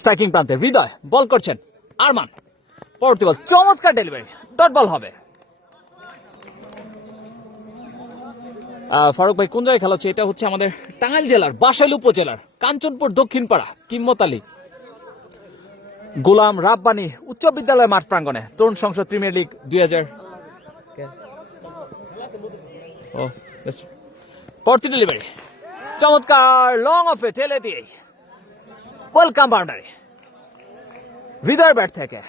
স্ট্রাইকিং প্রান্তে হৃদয় বল করছেন, আরমান পরবর্তী বল চমৎকার ডেলিভারি, ডট বল হবে। ফারুক ভাই কোন জায়গায় খেলা হচ্ছে? এটা হচ্ছে আমাদের টাঙ্গাইল জেলার বাসাইল উপজেলার কাঞ্চনপুর দক্ষিণ পাড়া কিম্মত আলী গোলাম রাব্বানি উচ্চ বিদ্যালয় মাঠ প্রাঙ্গণে তরুণ সংসদ প্রিমিয়ার লিগ 2000। পরবর্তী ডেলিভারি চমৎকার লং অফে ঠেলে দিয়ে ওয়েলকাম বাউন্ডারি হৃদয় ব্যাট থেকে।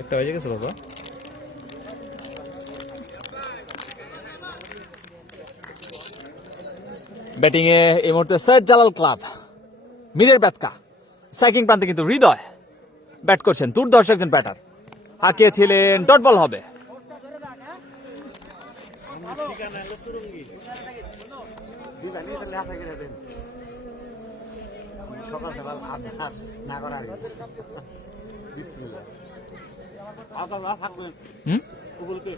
একটা হয়ে গেছে বাবা। ব্যাটিং এ এই মুহূর্তে সৈয়দ জালাল ক্লাব মিরের ব্যাটকা, স্ট্রাইকিং প্রান্তে কিন্তু হৃদয় ব্যাট করছেন, দুর্ধর্ষ একজন ব্যাটার, হাঁকিয়েছিলেন, ডট বল হবে। সকাল সকাল আবদার না করার আগে বিসমিল্লাহ আবদার থাকবেন ওগুলোকে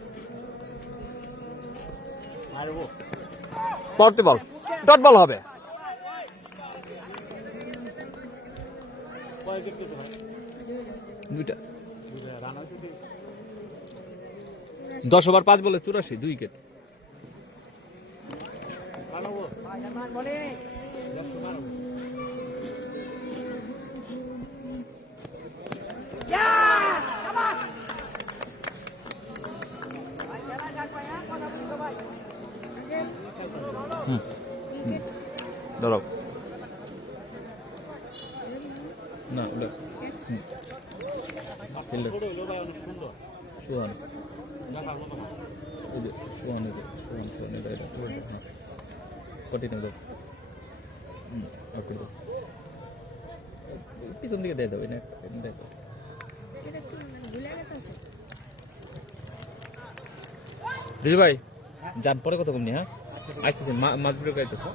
মারবো, পরবর্তী বল, ডট বল হবে। দুইটা 10 ওভার 5 বলে 84, 2 উইকেট। ধরো না ওটা ফিল্ডার সুহান, এই যে সুহান, এটা কঠিন ওকে, পিছন দিকে দিয়ে দেবে না, দেখো রিজু ভাই যান, পরে কথা বলনি। হ্যাঁ আইতেছে, মাছ বিরোধ আইতেছে।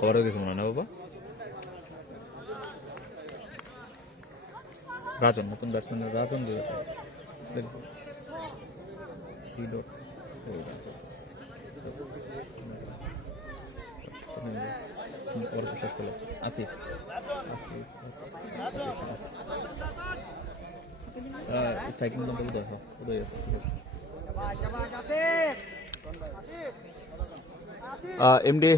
কভার হয়ে গেছে মনে হয় না বাবা? রাজন, নতুন ব্যাটসম্যান রাজন ছিল। শেষ করলো আসিফ, স্ট্রাইকিং উদয় আছে, ঠিক আছে। এমডি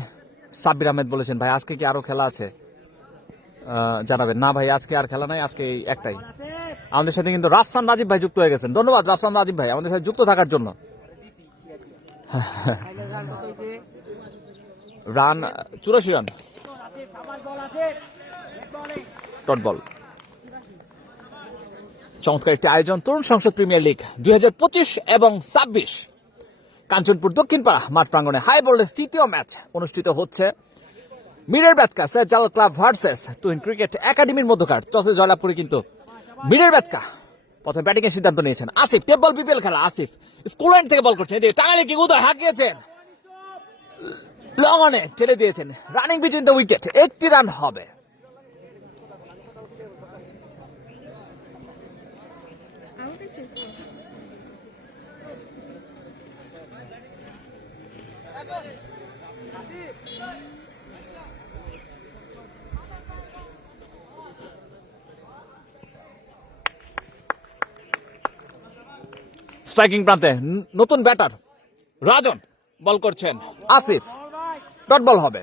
সাব্বির আহমেদ বলেছেন, ভাই আজকে কি আরো খেলা আছে জানাবেন। না ভাই, আজকে আর খেলা নাই, আজকে একটাই। আমাদের সাথে কিন্তু রাফসান রাজীব ভাই যুক্ত হয়ে গেছেন, ধন্যবাদ রাফসান রাজীব ভাই আমাদের সাথে যুক্ত থাকার জন্য। Run 84 run, dot ball. চমৎকার একটি আয়োজন তরুণ সংসদ প্রিমিয়ার লিগ 2025 এবং 26 কাঞ্চনপুর দক্ষিণপাড়া মাঠ প্রাঙ্গণে হাই ভোল্টেজ তৃতীয় ম্যাচ অনুষ্ঠিত হচ্ছে। মিরের ব্যাটকা Syed Jalal club versus Tuhin cricket একাডেমির মধ্যকার। টসে জয়লাভ করে কিন্তু মিরের ব্যাটকা প্রথমে ব্যাটিং এর সিদ্ধান্ত নিয়েছেন। আসিফ, টেপ বল বিপিএল খেলা, আসিফ স্কুল লাইন থেকে বল করছেন, টাঙ্গাইলে কি উদয় হাঁকিয়েছেন, লং অনে ঠেলে দিয়েছেন, running between the wicket, 80 run হবে। স্ট্রাইকিং প্রান্তে নতুন ব্যাটার রাজন বল করছেন, আসিফ, ডট বল হবে।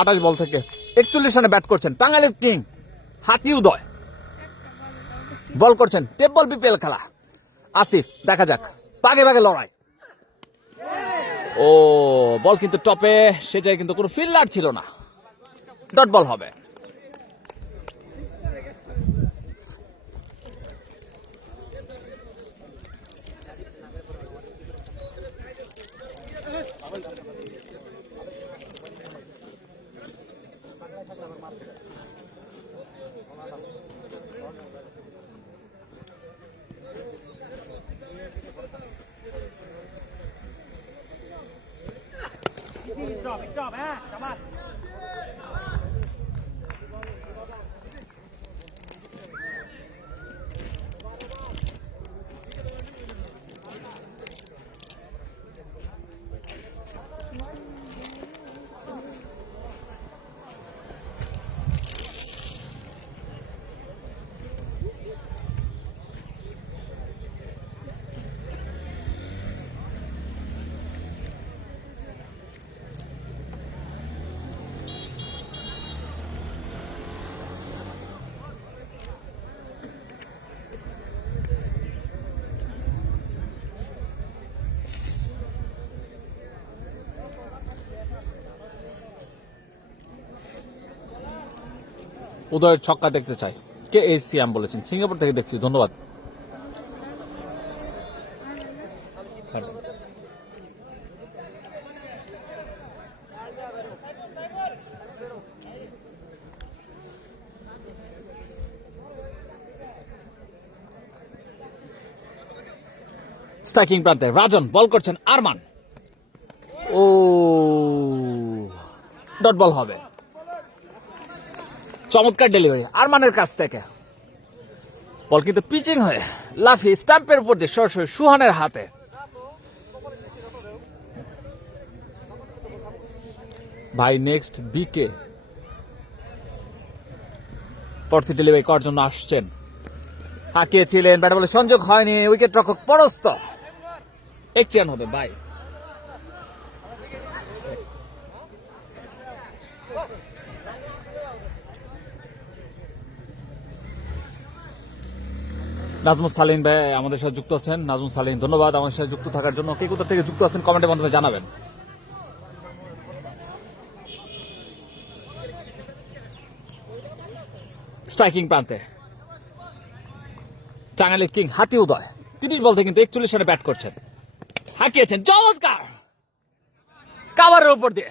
আঠাশ বল থেকে 41 রানে ব্যাট করছেন টাঙ্গাইলের কিং হাতি উদয়, বল করছেন টেপ বল বিপিএল খেলা। আসিফ, দেখা যাক, বাগে বাগে লড়াই। ও বল কিন্তু টপে, সে জায়গায় কিন্তু কোনো ফিল্ডার ছিল না, ডট বল হবে। উদয়ের ছক্কা দেখতে চাই। কে সিয়াম বলেছেন, সিঙ্গাপুর থেকে দেখছি, ধন্যবাদ। স্ট্রাইকিং প্রান্তে রাজন বল করছেন, আরমান। ও ডট বল হবে। চমৎকার ডেলিভারি আরমানের কাছ থেকে। বল কিন্তু পিচিং হয়ে লাফি স্টাম্পের উপর দিয়ে সরাসরি সুহানের হাতে। ভাই নেক্সট বিকে পরবর্তী ডেলিভারি করার জন্য আসছেন। হাঁকিয়েছিলেন, ব্যাট বলে সংযোগ হয়নি, উইকেট রক্ষক পরস্ত। এক চান হবে ভাই। নাজমুল সালিম ভাই আমাদের সাথে যুক্ত আছেন। নাজমুল সালিম ধন্যবাদ আমাদের সাথে যুক্ত থাকার জন্য। কে কোথা থেকে যুক্ত আছেন কমেন্টের মাধ্যমে জানাবেন। স্ট্রাইকিং প্রান্তে টাঙ্গাইলের কিং হাতি উদয় 30 বল থেকে কিন্তু 41 রানে ব্যাট করছেন। হাঁকিয়েছেন, চমৎকার কাভারের উপর দিয়ে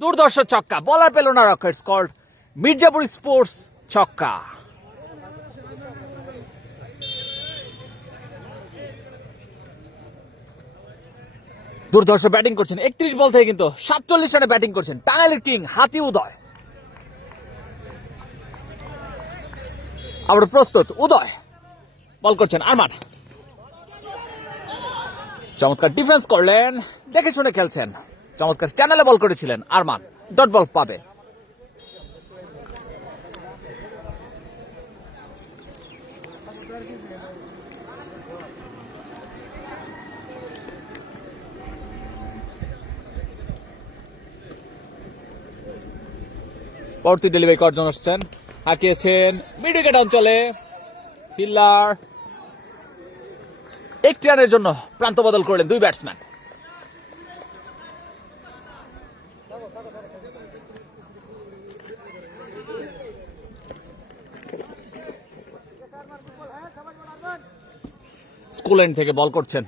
দুর্দর্শ ছক্কা। বলার পেল না রক্ষক, স্কোর মির্জাপুর স্পোর্টস ছক্কা। দুর্ধর্ষ ব্যাটিং করছেন, 31 বল থেকে কিন্তু 47 রানে ব্যাটিং করছেন টাঙ্গাইলের কিং হাতি উদয়। আবার প্রস্তুত উদয়, বল করছেন আরমান। চমৎকার ডিফেন্স করলেন, দেখে শুনে খেলছেন। চমৎকার চ্যানেলে বল করেছিলেন আরমান, ডট বল পাবে। পরবর্তী ডেলিভারি করার জন্য আসছেন, হাঁকিয়েছেন মিড উইকেট অঞ্চলে ফিল্ডার। 1 রানের জন্য প্রান্ত বদল করলেন দুই ব্যাটসম্যান। স্কুল এন্ড থেকে বল করছেন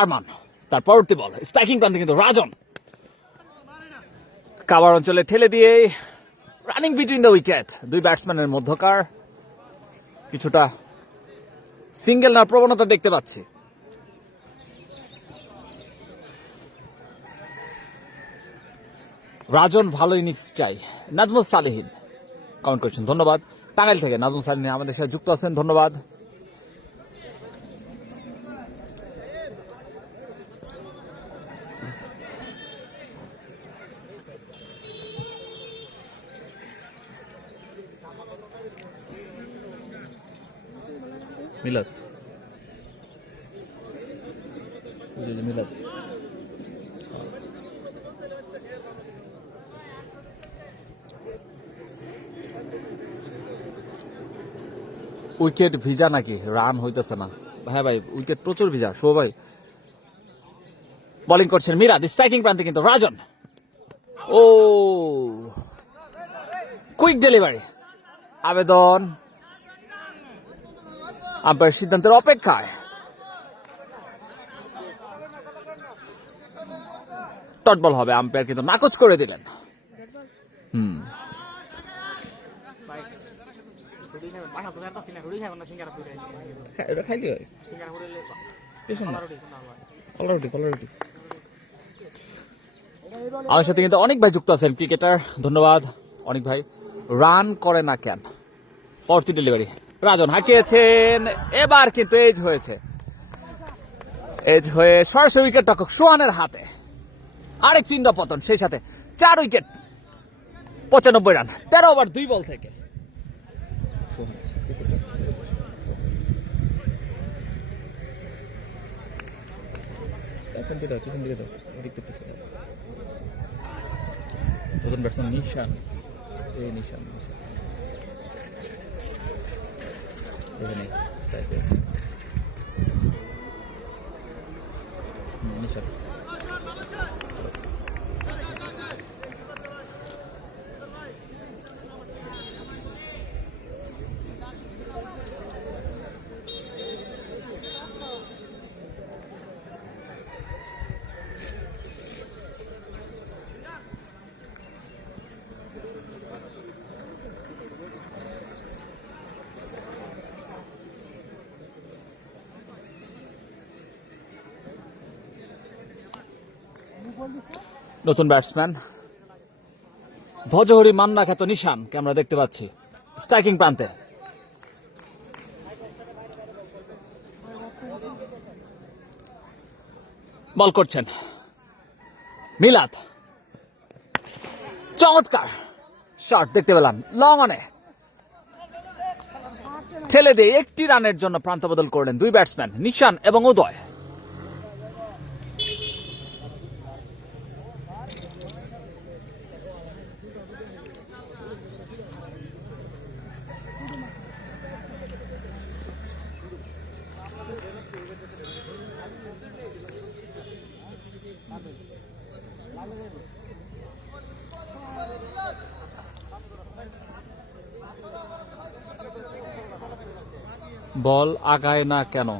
আরমান। তার পরবর্তী বল স্ট্রাইকিং প্রান্তে কিন্তু রাজন কাভার অঞ্চলে ঠেলে দিয়ে রানিং বিটুইন দ্য উইকেট। দুই ব্যাটসম্যানের মধ্যকার কিছুটা সিঙ্গেল নেওয়ার প্রবণতা দেখতে পাচ্ছি। রাজন ভালো ইনিংস চাই। নাজমুল সালেহীন কমেন্ট করছেন, ধন্যবাদ। টাঙ্গাইল থেকে নাজমুল সালেহীন আমাদের সাথে যুক্ত আছেন, ধন্যবাদ। মিলাদ মিলাদ উইকেট ভিজা নাকি? রান হইতেছে না। হ্যাঁ ভাই, উইকেট প্রচুর ভিজা। শো ভাই বোলিং করছেন মিরাদ, স্ট্রাইকিং প্রান্তে কিন্তু রাজন। ও কুইক ডেলিভারি, আবেদন আম্পায়ার সিদ্ধান্তের অপেক্ষায়। ডট বল হবে, আম্পায়ার কিন্তু নাকচ করে দিলেন। খাইলি হয় কলারুটি। আমার সাথে কিন্তু অনেক ভাই যুক্ত আছেন ক্রিকেটার, ধন্যবাদ অনেক ভাই। রান করে না কেন? পরবর্তী ডেলিভারি রাজন হাঁকিয়েছেন, এবার কিন্তু এজ হয়েছে, এজ হয়ে সরাসরি উইকেট রক্ষক সোহানের হাতে আরেক চিহ্ন পতন, সেই সাথে 4 উইকেট 95 রান 13 ওভার 2 বল থেকে। প্রথম ব্যাটসম্যান নিশান, এই নিশান এখানে স্ট্রাইকে নিশান। নতুন ব্যাটসম্যান ভজহরি মান্না খ্যাত নিশানকে আমরা দেখতে পাচ্ছি স্ট্রাইকিং প্রান্তে। বল করছেন মিলাদ, চমৎকার শট দেখতে পেলাম, লং অনে ঠেলে দিয়ে 1টি রানের জন্য প্রান্ত বদল করলেন 2 ব্যাটসম্যান নিশান এবং উদয়। বল আগায় না কেন?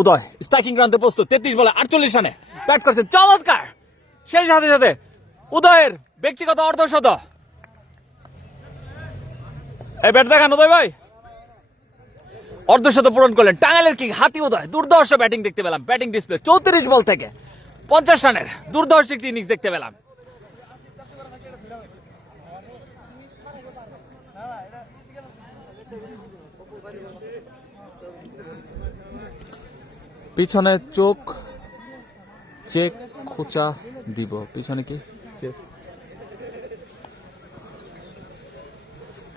উদয় স্ট্রাইকিং রানতে প্রস্তুত, 33 বলে 48 রানে ব্যাট করছে, চমৎকার। সেই সাথে সাথে উদয়ের ব্যক্তিগত অর্ধশত। এই ব্যাট দেখান উদয় ভাই, অর্ধশত পূরণ করলেন টাঙ্গাইলের কিং হাতি উদয়। দুর্ধর্ষ ব্যাটিং দেখতে পেলাম, ব্যাটিং ডিসপ্লে 34 বল থেকে 50 রানের দুর্ধর্ষ একটি ইনিংস দেখতে পেলাম। পিছনে চোখ চেক খোঁচা দিব, পিছনে কি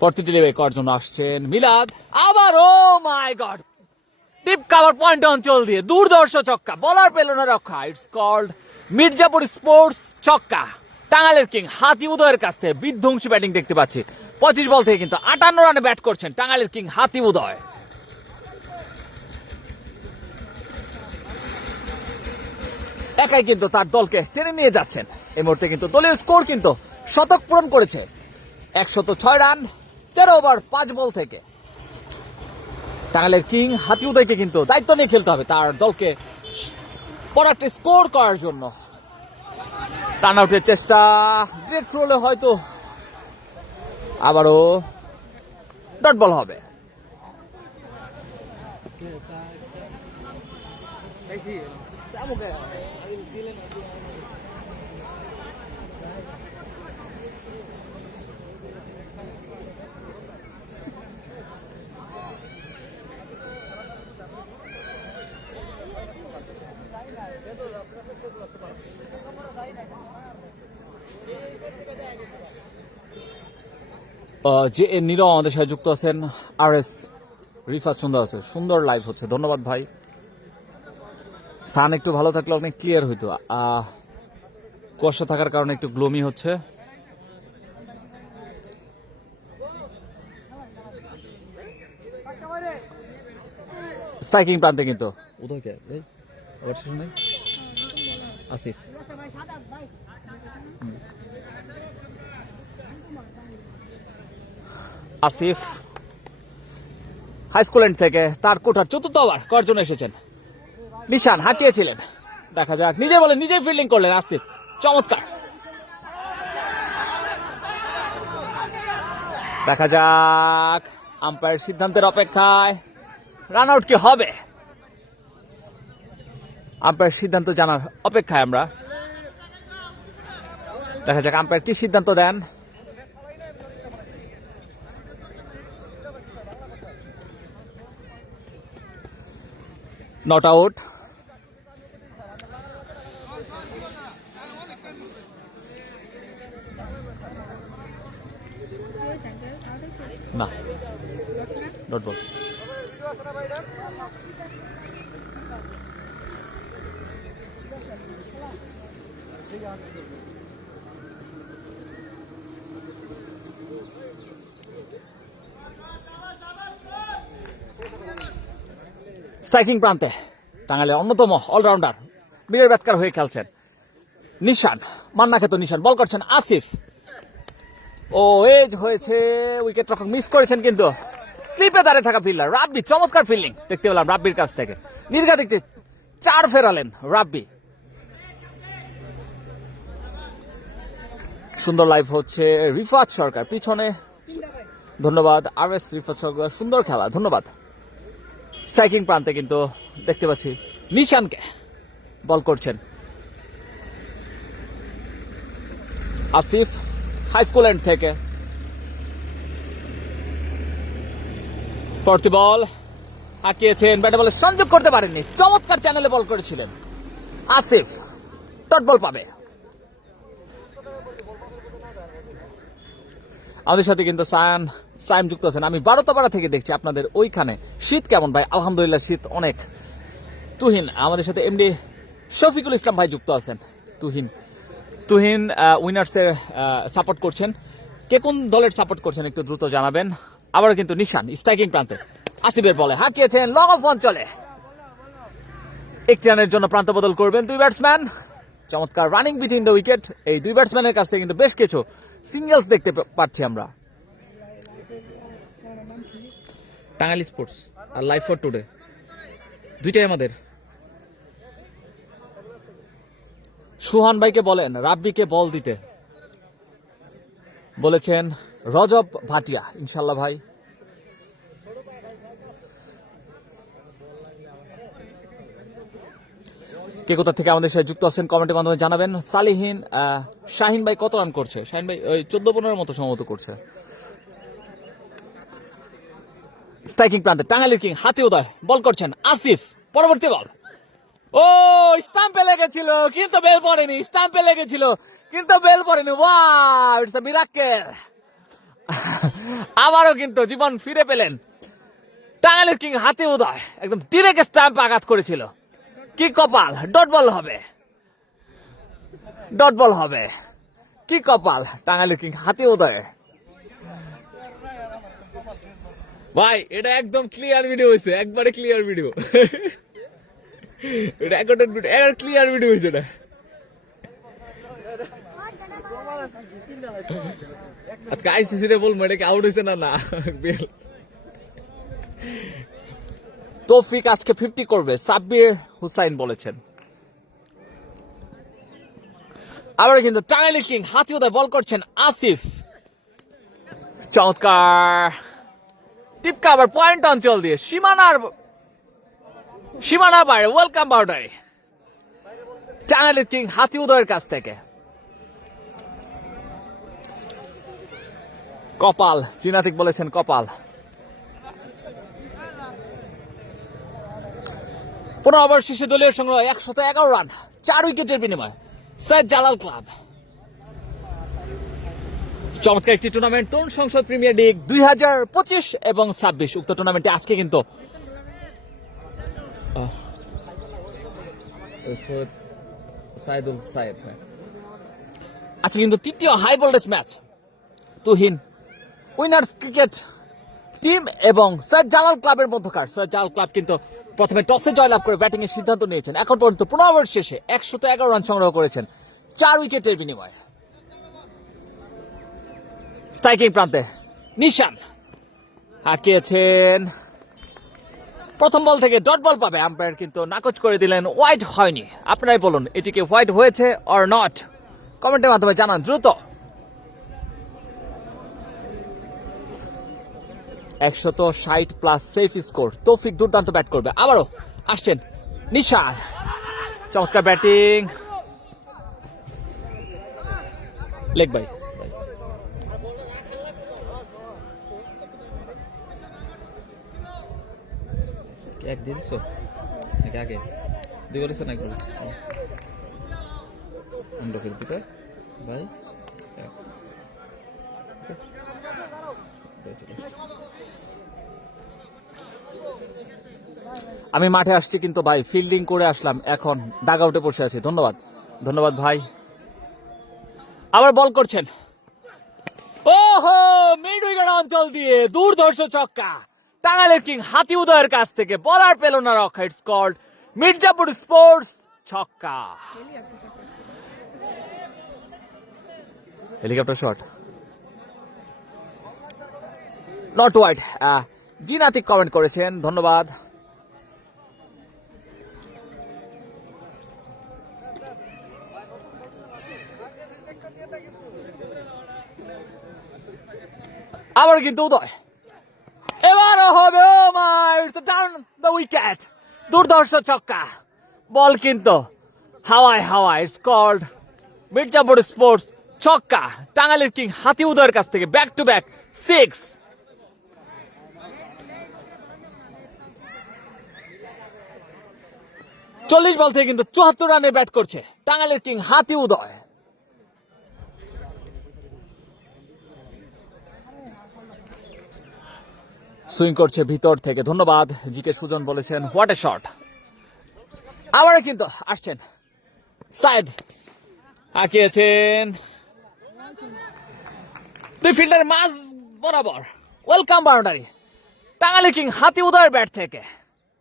প্রতিটি করার জন্য আসছেন মিলাদ, আবার ও my god deep cover point অঞ্চল দিয়ে দুর্ধর্ষ ছক্কা, বলার পেল না রক্ষা। ইটস কল্ড মির্জাপুর স্পোর্টস ছক্কা। টাঙ্গাইলের কিং হাতি উদয়ের কাছ থেকে বিধ্বংসী ব্যাটিং দেখতে পাচ্ছি। 25 বল থেকে কিন্তু 58 রানে ব্যাট করছেন টাঙ্গাইলের কিং হাতি উদয়। একাই কিন্তু তার দলকে টেনে নিয়ে যাচ্ছেন। এই মুহূর্তে কিন্তু দলীয় স্কোর কিন্তু শতক পূরণ করেছে, 106 রান 13 ওভার 5 বল থেকে। টাঙ্গাইলের কিং হাতি উদয়কে কিন্তু দায়িত্ব নিয়ে খেলতে হবে তার দলকে বড় একটা স্কোর করার জন্য। টার্ন আউটের চেষ্টা, ডিরেক্ট থ্রো হলে হয়তো আবারও ডট বল হবে। যে নীরব আমাদের সাথে যুক্ত আছেন, আর এস রিফাত সুন্দর আছে, সুন্দর লাইভ হচ্ছে, ধন্যবাদ ভাই। সান একটু ভালো থাকলে অনেক ক্লিয়ার হইতো, কুয়াশা থাকার কারণে একটু গ্লোমি হচ্ছে। স্ট্রাইকিং প্রান্তে কিন্তু উদয়কে Asif Asif high school end থেকে তার কোঠার 4র্থ ওভার করার জন্য এসেছেন। নিশান হাঁটিয়েছিলেন, দেখা যাক, নিজে বলে নিজে ফিল্ডিং করলেন আসিফ, চমৎকার। দেখা যাক, আম্পায়ার সিদ্ধান্তের অপেক্ষায়, রান আউট কি হবে? আম্পায়ার সিদ্ধান্ত জানার অপেক্ষায় আমরা। দেখা যাক আম্পায়ার কি সিদ্ধান্ত দেন। Not out. না, ডট বল। স্ট্রাইকিং প্রান্তে টাঙ্গাইলের অন্যতম অলরাউন্ডার বীরের ব্যাটকার হয়ে খেলছেন নিশান, মান্না খেত নিশান, বল করছেন আসিফ। ও এজ হয়েছে, উইকেট রক্ষক মিস করেছেন, কিন্তু স্লিপে দাঁড়িয়ে থাকা ফিল্ডার রাব্বি, চমৎকার ফিল্ডিং দেখতে পেলাম রাব্বির কাছ থেকে। নির্ঘা দেখতে 4 ফেরালেন রাব্বি। সুন্দর লাইভ হচ্ছে রিফাত সরকার পিছনে, ধন্যবাদ RS রিফাত সরকার, সুন্দর খেলা, ধন্যবাদ। স্ট্রাইকিং প্রান্তে কিন্তু দেখতে পাচ্ছি নিশানকে, বল করছেন আসিফ হাই স্কুল এন্ড থেকে। পরতি বল হাঁকিয়েছেন, ব্যাটে বলে সংযোগ করতে পারেননি, চমৎকার চ্যানেলে বল করেছিলেন আসিফ, ডট বল পাবে। আমাদের সাথে কিন্তু সাইম যুক্ত আছেন। আমি বারোতাপাড়া থেকে দেখছি আপনাদের ওইখানে শীত কেমন ভাই? আলহামদুলিল্লাহ শীত অনেক। তুহিন আমাদের সাথে এমডি শফিকুল ইসলাম ভাই যুক্ত আছেন। তুহিন উইনার্সের সাপোর্ট করছেন। কে কোন দলের সাপোর্ট করছেন একটু দ্রুত জানাবেন। আবারও কিন্তু নিশান স্ট্রাইকিং প্রান্তে আসিফের বলে হাঁকিয়েছেন লং অফ অঞ্চলে, একটি রানের জন্য প্রান্ত বদল করবেন 2 ব্যাটসম্যান। চমৎকার রানিং বিটুইন দ্য উইকেট। এই 2 ব্যাটসম্যানের কাছ থেকে কিন্তু বেশ কিছু সিঙ্গেলস দেখতে পাচ্ছি আমরা। টাঙ্গাইল স্পোর্টস আর লাইভ ফর টুডে দুইটাই আমাদের। সুহান ভাইকে বলেন রাব্বিকে বল দিতে, বলেছেন রজব ভাটিয়া। ইনশাল্লাহ ভাই। কে কোথা থেকে আমাদের সাথে যুক্ত আছেন কমেন্টের মাধ্যমে জানাবেন। শাহিন ভাই কত রান করছে? শাহিন ভাই ওই 14-15 মতো সম্ভবত করছে। স্ট্রাইকিং প্রান্তে টাঙ্গাইলের কিং হাতি উদয়, বল করছেন আসিফ। পরবর্তী বল, ও স্টাম্পে লেগেছিল কিন্তু বেল পড়েনি, স্টাম্পে লেগেছিল কিন্তু বেল পড়েনি। Wow, it's a miracle. আবারও কিন্তু জীবন ফিরে পেলেন টাঙ্গাইলের কিং হাতি উদয়, একদম ডিরেক্ট স্টাম্পে আঘাত করেছিল। কি কপাল, ডট বল হবে, ডট বল হবে। কি কপাল টাঙ্গাইলের কিং হাতি উদয়। ভাই এটা একদম ক্লিয়ার ভিডিও হয়েছে, একবারে ক্লিয়ার ভিডিও। এটা ক্লিয়ার ভিডিও হয়েছে। এটা আজকে আইসিসি রে বলবো এটা কি আউট হয়েছে না না। তৌফিক আজকে 50 করবে, সাব্বির হুসাইন বলেছেন। আবার কিন্তু টাঙ্গাইল কিং হাতি উদয়, বল করছেন আসিফ। চমৎকার টিপকা, আবার পয়েন্ট অঞ্চল দিয়ে সীমানা বাইরে। ওয়েলকাম বাউন্ডারি টাঙ্গাইল কিং হাতি উদয়ের কাছ থেকে। কপাল, জিনাতিক বলেছেন কপাল। 15 ওভার শেষে দলীয় সংগ্রহ 111 রান, 4 উইকেটের বিনিময়ে সৈয়দ জালাল ক্লাব। চমৎকার একটি টুর্নামেন্ট তরুণ সংসদ প্রিমিয়ার লিগ 2025 এবং 26। উক্ত টুর্নামেন্টে আজকে কিন্তু আজকে কিন্তু তৃতীয় high voltage match Tuhin winners cricket team এবং সৈয়দ জালাল ক্লাবের মধ্যকার। সৈয়দ জালাল ক্লাব কিন্তু প্রথমে টসে জয়লাভ করে ব্যাটিং এর সিদ্ধান্ত নিয়েছেন। এখন পর্যন্ত 15 ওভার শেষে 111 রান সংগ্রহ করেছেন 4 উইকেটের বিনিময়ে। স্ট্রাইকিং প্রান্তে নিশান হাঁকিয়েছেন, প্রথম বল থেকে ডট বল পাবে। আম্পায়ার কিন্তু নাকচ করে দিলেন, হোয়াইট হয়নি। আপনারাই বলুন এটিকে হোয়াইট হয়েছে অর নট, কমেন্টের মাধ্যমে জানান দ্রুত। 160 প্লাস সেফ স্কোর। তৌফিক দুর্দান্ত ব্যাট করবে, আবারও আসছেন নিশান, চমৎকার ব্যাটিং, লেগ বাই। এক দিয়ে দিছো নাকি আগে দুই বলেছে না, এক বলেছে অন্য করে দিবে ভাই। আমি মাঠে আসছি কিন্তু ভাই ফিল্ডিং করে আসলাম, এখন ডাগ আউটে বসে আছি। ধন্যবাদ, ধন্যবাদ ভাই। আবার বল করছেন, ওহো মিড উইকেট অঞ্চল দিয়ে দুর্ধর্ষ ছক্কা টাঙ্গাইলের কিং হাতি উদয়ের কাছ থেকে, বলার পেল না রক্ষা। ইটস কল্ড মির্জাপুর স্পোর্টস ছক্কা। Helicopter shot, not wide. জিনাতিক কমেন্ট করেছেন, ধন্যবাদ। আবার কিন্তু উদয়, এবারও হবে, oh my down the wicket, দুর্ধর্ষ ছক্কা। বল কিন্তু হাওয়ায় হাওয়ায়। ইটস কল্ড মির্জাপুর স্পোর্টস ছক্কা টাঙ্গাইলের কিং হাতি উদয়ের কাছ থেকে, ব্যাক টু ব্যাক 6। চল্লিশ বল থেকে কিন্তু 74 রানে ব্যাট করছে টাঙ্গাইলের কিং হাতি উদয়। সুইং করছে ভিতর থেকে, ধন্যবাদ। জিকে সুজন বলেছেন হোয়াট এ শট। আবার কিন্তু আসছেন সাইদ, আঁকিয়েছেন দুই ফিল্ডার মাঝ বরাবর, ওয়েলকাম বাউন্ডারি টাঙ্গাইলের কিং হাতি উদয়ের ব্যাট থেকে।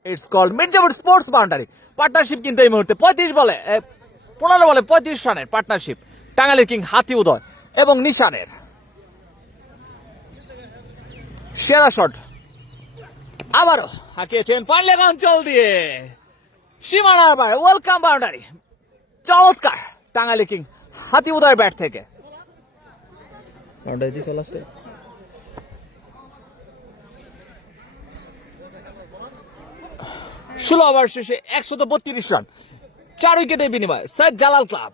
It's called Mirzapur sports boundary. Partnership কিন্তু এই মুহূর্তে 15 বলে 35 রানের পার্টনারশিপ টাঙ্গাইলের কিং হাতি উদয় এবং নিশানের। সেরা শট আবারও হাঁকিয়েছেন ফাইন লেগ অঞ্চল দিয়ে, সীমানার বাইরে, ওয়েলকাম বাউন্ডারি। চমৎকার টাঙ্গাইলের কিং হাতি উদয়ের ব্যাট থেকে। বাউন্ডারি দিছে লাস্টে। 16 ওভার শেষে 132 রান, 4 উইকেটের বিনিময়ে সৈয়দ জালাল ক্লাব।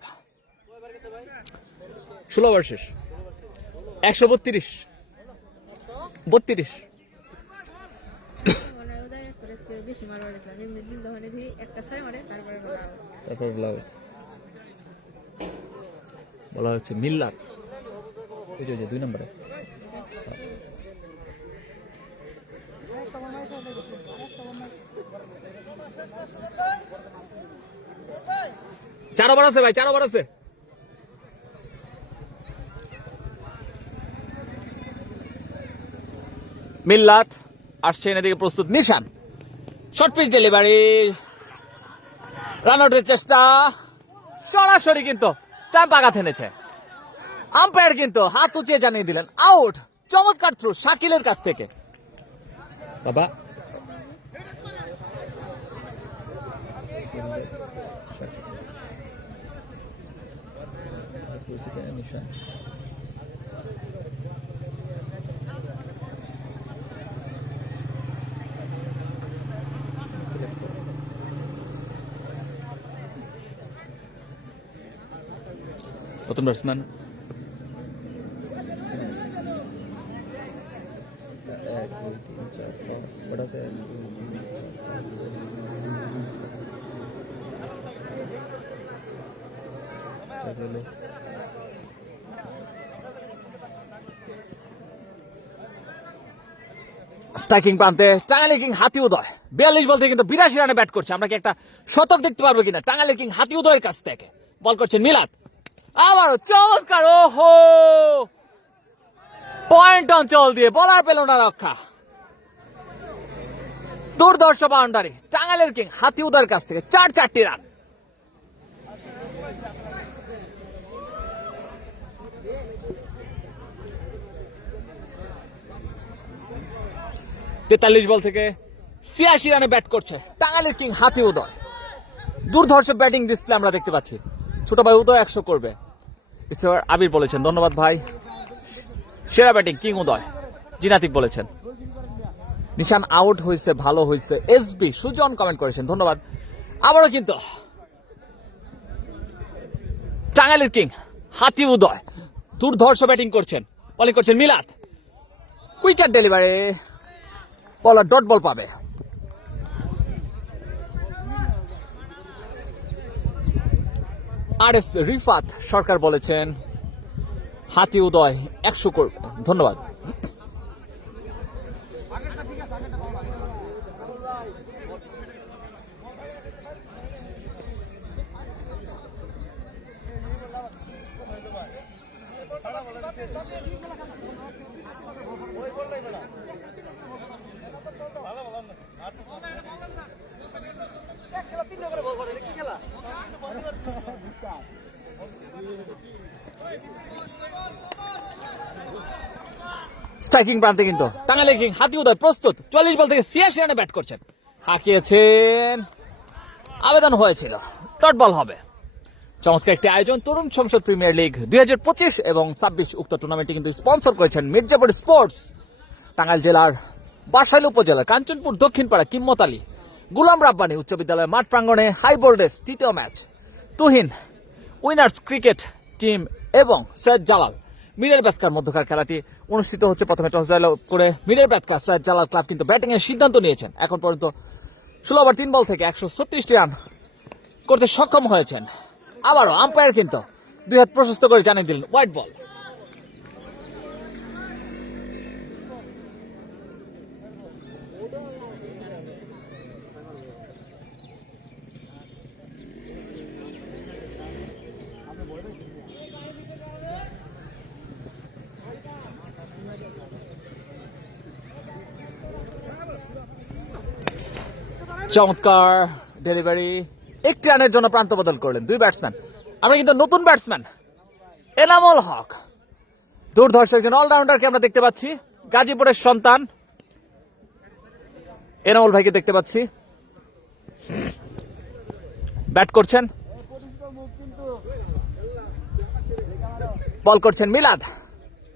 16 ওভার শেষ 132 তারপর বলা হচ্ছে মিল্লার, ওই যে 2 নম্বরে। চার ওভার আছে ভাই, 4 ওভার আছে। মিল্লাত আসছেন, এদিকে প্রস্তুত নিশান। শর্ট পিচ ডেলিভারি, রান আউটের চেষ্টা, সরাসরি কিন্তু স্ট্যাম্প আঘাত এনেছে। আম্পায়ার কিন্তু হাত উঁচিয়ে জানিয়ে দিলেন আউট। চমৎকার থ্রু শাকিলের কাছ থেকে। বাবা নিশান, প্রথম ব্যাটসম্যান স্ট্রাইকিং প্রান্তে টাঙ্গাইলের কিং হাতি উদয়। 42 বল থেকে কিন্তু 82 রানে ব্যাট করছে। আমরা কি একটা শতক দেখতে পারবো কিনা টাঙ্গাইলের কিং হাতি উদয়ের কাছ থেকে? বল করছেন মিলাদ, আবারও চমৎকার, ওহো পয়েন্ট অঞ্চল দিয়ে, বলার পেল না রক্ষা। দুর্ধর্ষ বাউন্ডারি টাঙ্গাইলের কিং হাতি উদয়ের কাছ থেকে, 4 রান। তেতাল্লিশ বল থেকে 86 রানে ব্যাট করছে টাঙ্গাইলের কিং হাতি উদয়। দুর্ধর্ষ ব্যাটিং ডিসপ্লে আমরা দেখতে পাচ্ছি। ছোট ভাই উদয় 100 করবে, আবির বলেছেন, ধন্যবাদ ভাই। সেরা ব্যাটিং কিং উদয়, জিনাতিক বলেছেন। নিশান আউট হয়েছে, ভালো হয়েছে। এসবি সুজন কমেন্ট করেছেন, ধন্যবাদ। আবারও কিন্তু টাঙ্গাইলের কিং হাতি উদয় দুর্ধর্ষ ব্যাটিং করছেন, বলিং করছেন মিলাদ। কুইকার ডেলিভারি, বলার ডট বল পাবে। আর এস রিফাত সরকার বলেছেন হাতি উদয় 100 করবে। ধন্যবাদ। খেলা 3 করে বল করে কি খেলা স্ট্রাইকিং প্রান্তে কিন্তু টাঙ্গাইলের কিং হাতি উদয় প্রস্তুত। 44 বল থেকে 86 রানে ব্যাট করছেন। হাঁকিয়েছেন, আবেদন হয়েছিল, ডট বল হবে। চমৎকার একটি আয়োজন তরুণ সংসদ প্রিমিয়ার লিগ 2025 এবং 26। উক্ত টুর্নামেন্টটি কিন্তু স্পন্সর করেছেন মির্জাপুর স্পোর্টস। টাঙ্গাইল জেলার বাসাইল উপজেলার কাঞ্চনপুর দক্ষিণপাড়া কিম্মত আলী গুলাম রাব্বানী উচ্চ বিদ্যালয়ের মাঠ প্রাঙ্গণে হাই ভোল্টেজ তৃতীয় match Tuhin winners cricket team এবং সৈয়দ জালাল মিরের ব্যাটকার মধ্যকার খেলাটি অনুষ্ঠিত হচ্ছে। প্রথমে টস জয় করে মিরের ব্যাটকার সৈয়দ জালাল ক্লাব কিন্তু ব্যাটিং এর সিদ্ধান্ত নিয়েছেন। এখন পর্যন্ত 16 ওভার 3 বল থেকে 136 রান করতে সক্ষম হয়েছেন। আবারও আম্পায়ার কিন্তু 2 হাত প্রশস্ত করে জানিয়ে দিলেন হোয়াইট বল। চমৎকার ডেলিভারি, একটি রানের জন্য প্রান্ত বদল করলেন 2 ব্যাটসম্যান। আমরা কিন্তু নতুন ব্যাটসম্যান এনামুল হক, দুর্ধর্ষ একজন অলরাউন্ডারকে আমরা দেখতে পাচ্ছি। গাজীপুরের সন্তান এনামুল ভাইকে দেখতে পাচ্ছি, ব্যাট করছেন, বল করছেন মিলাদ।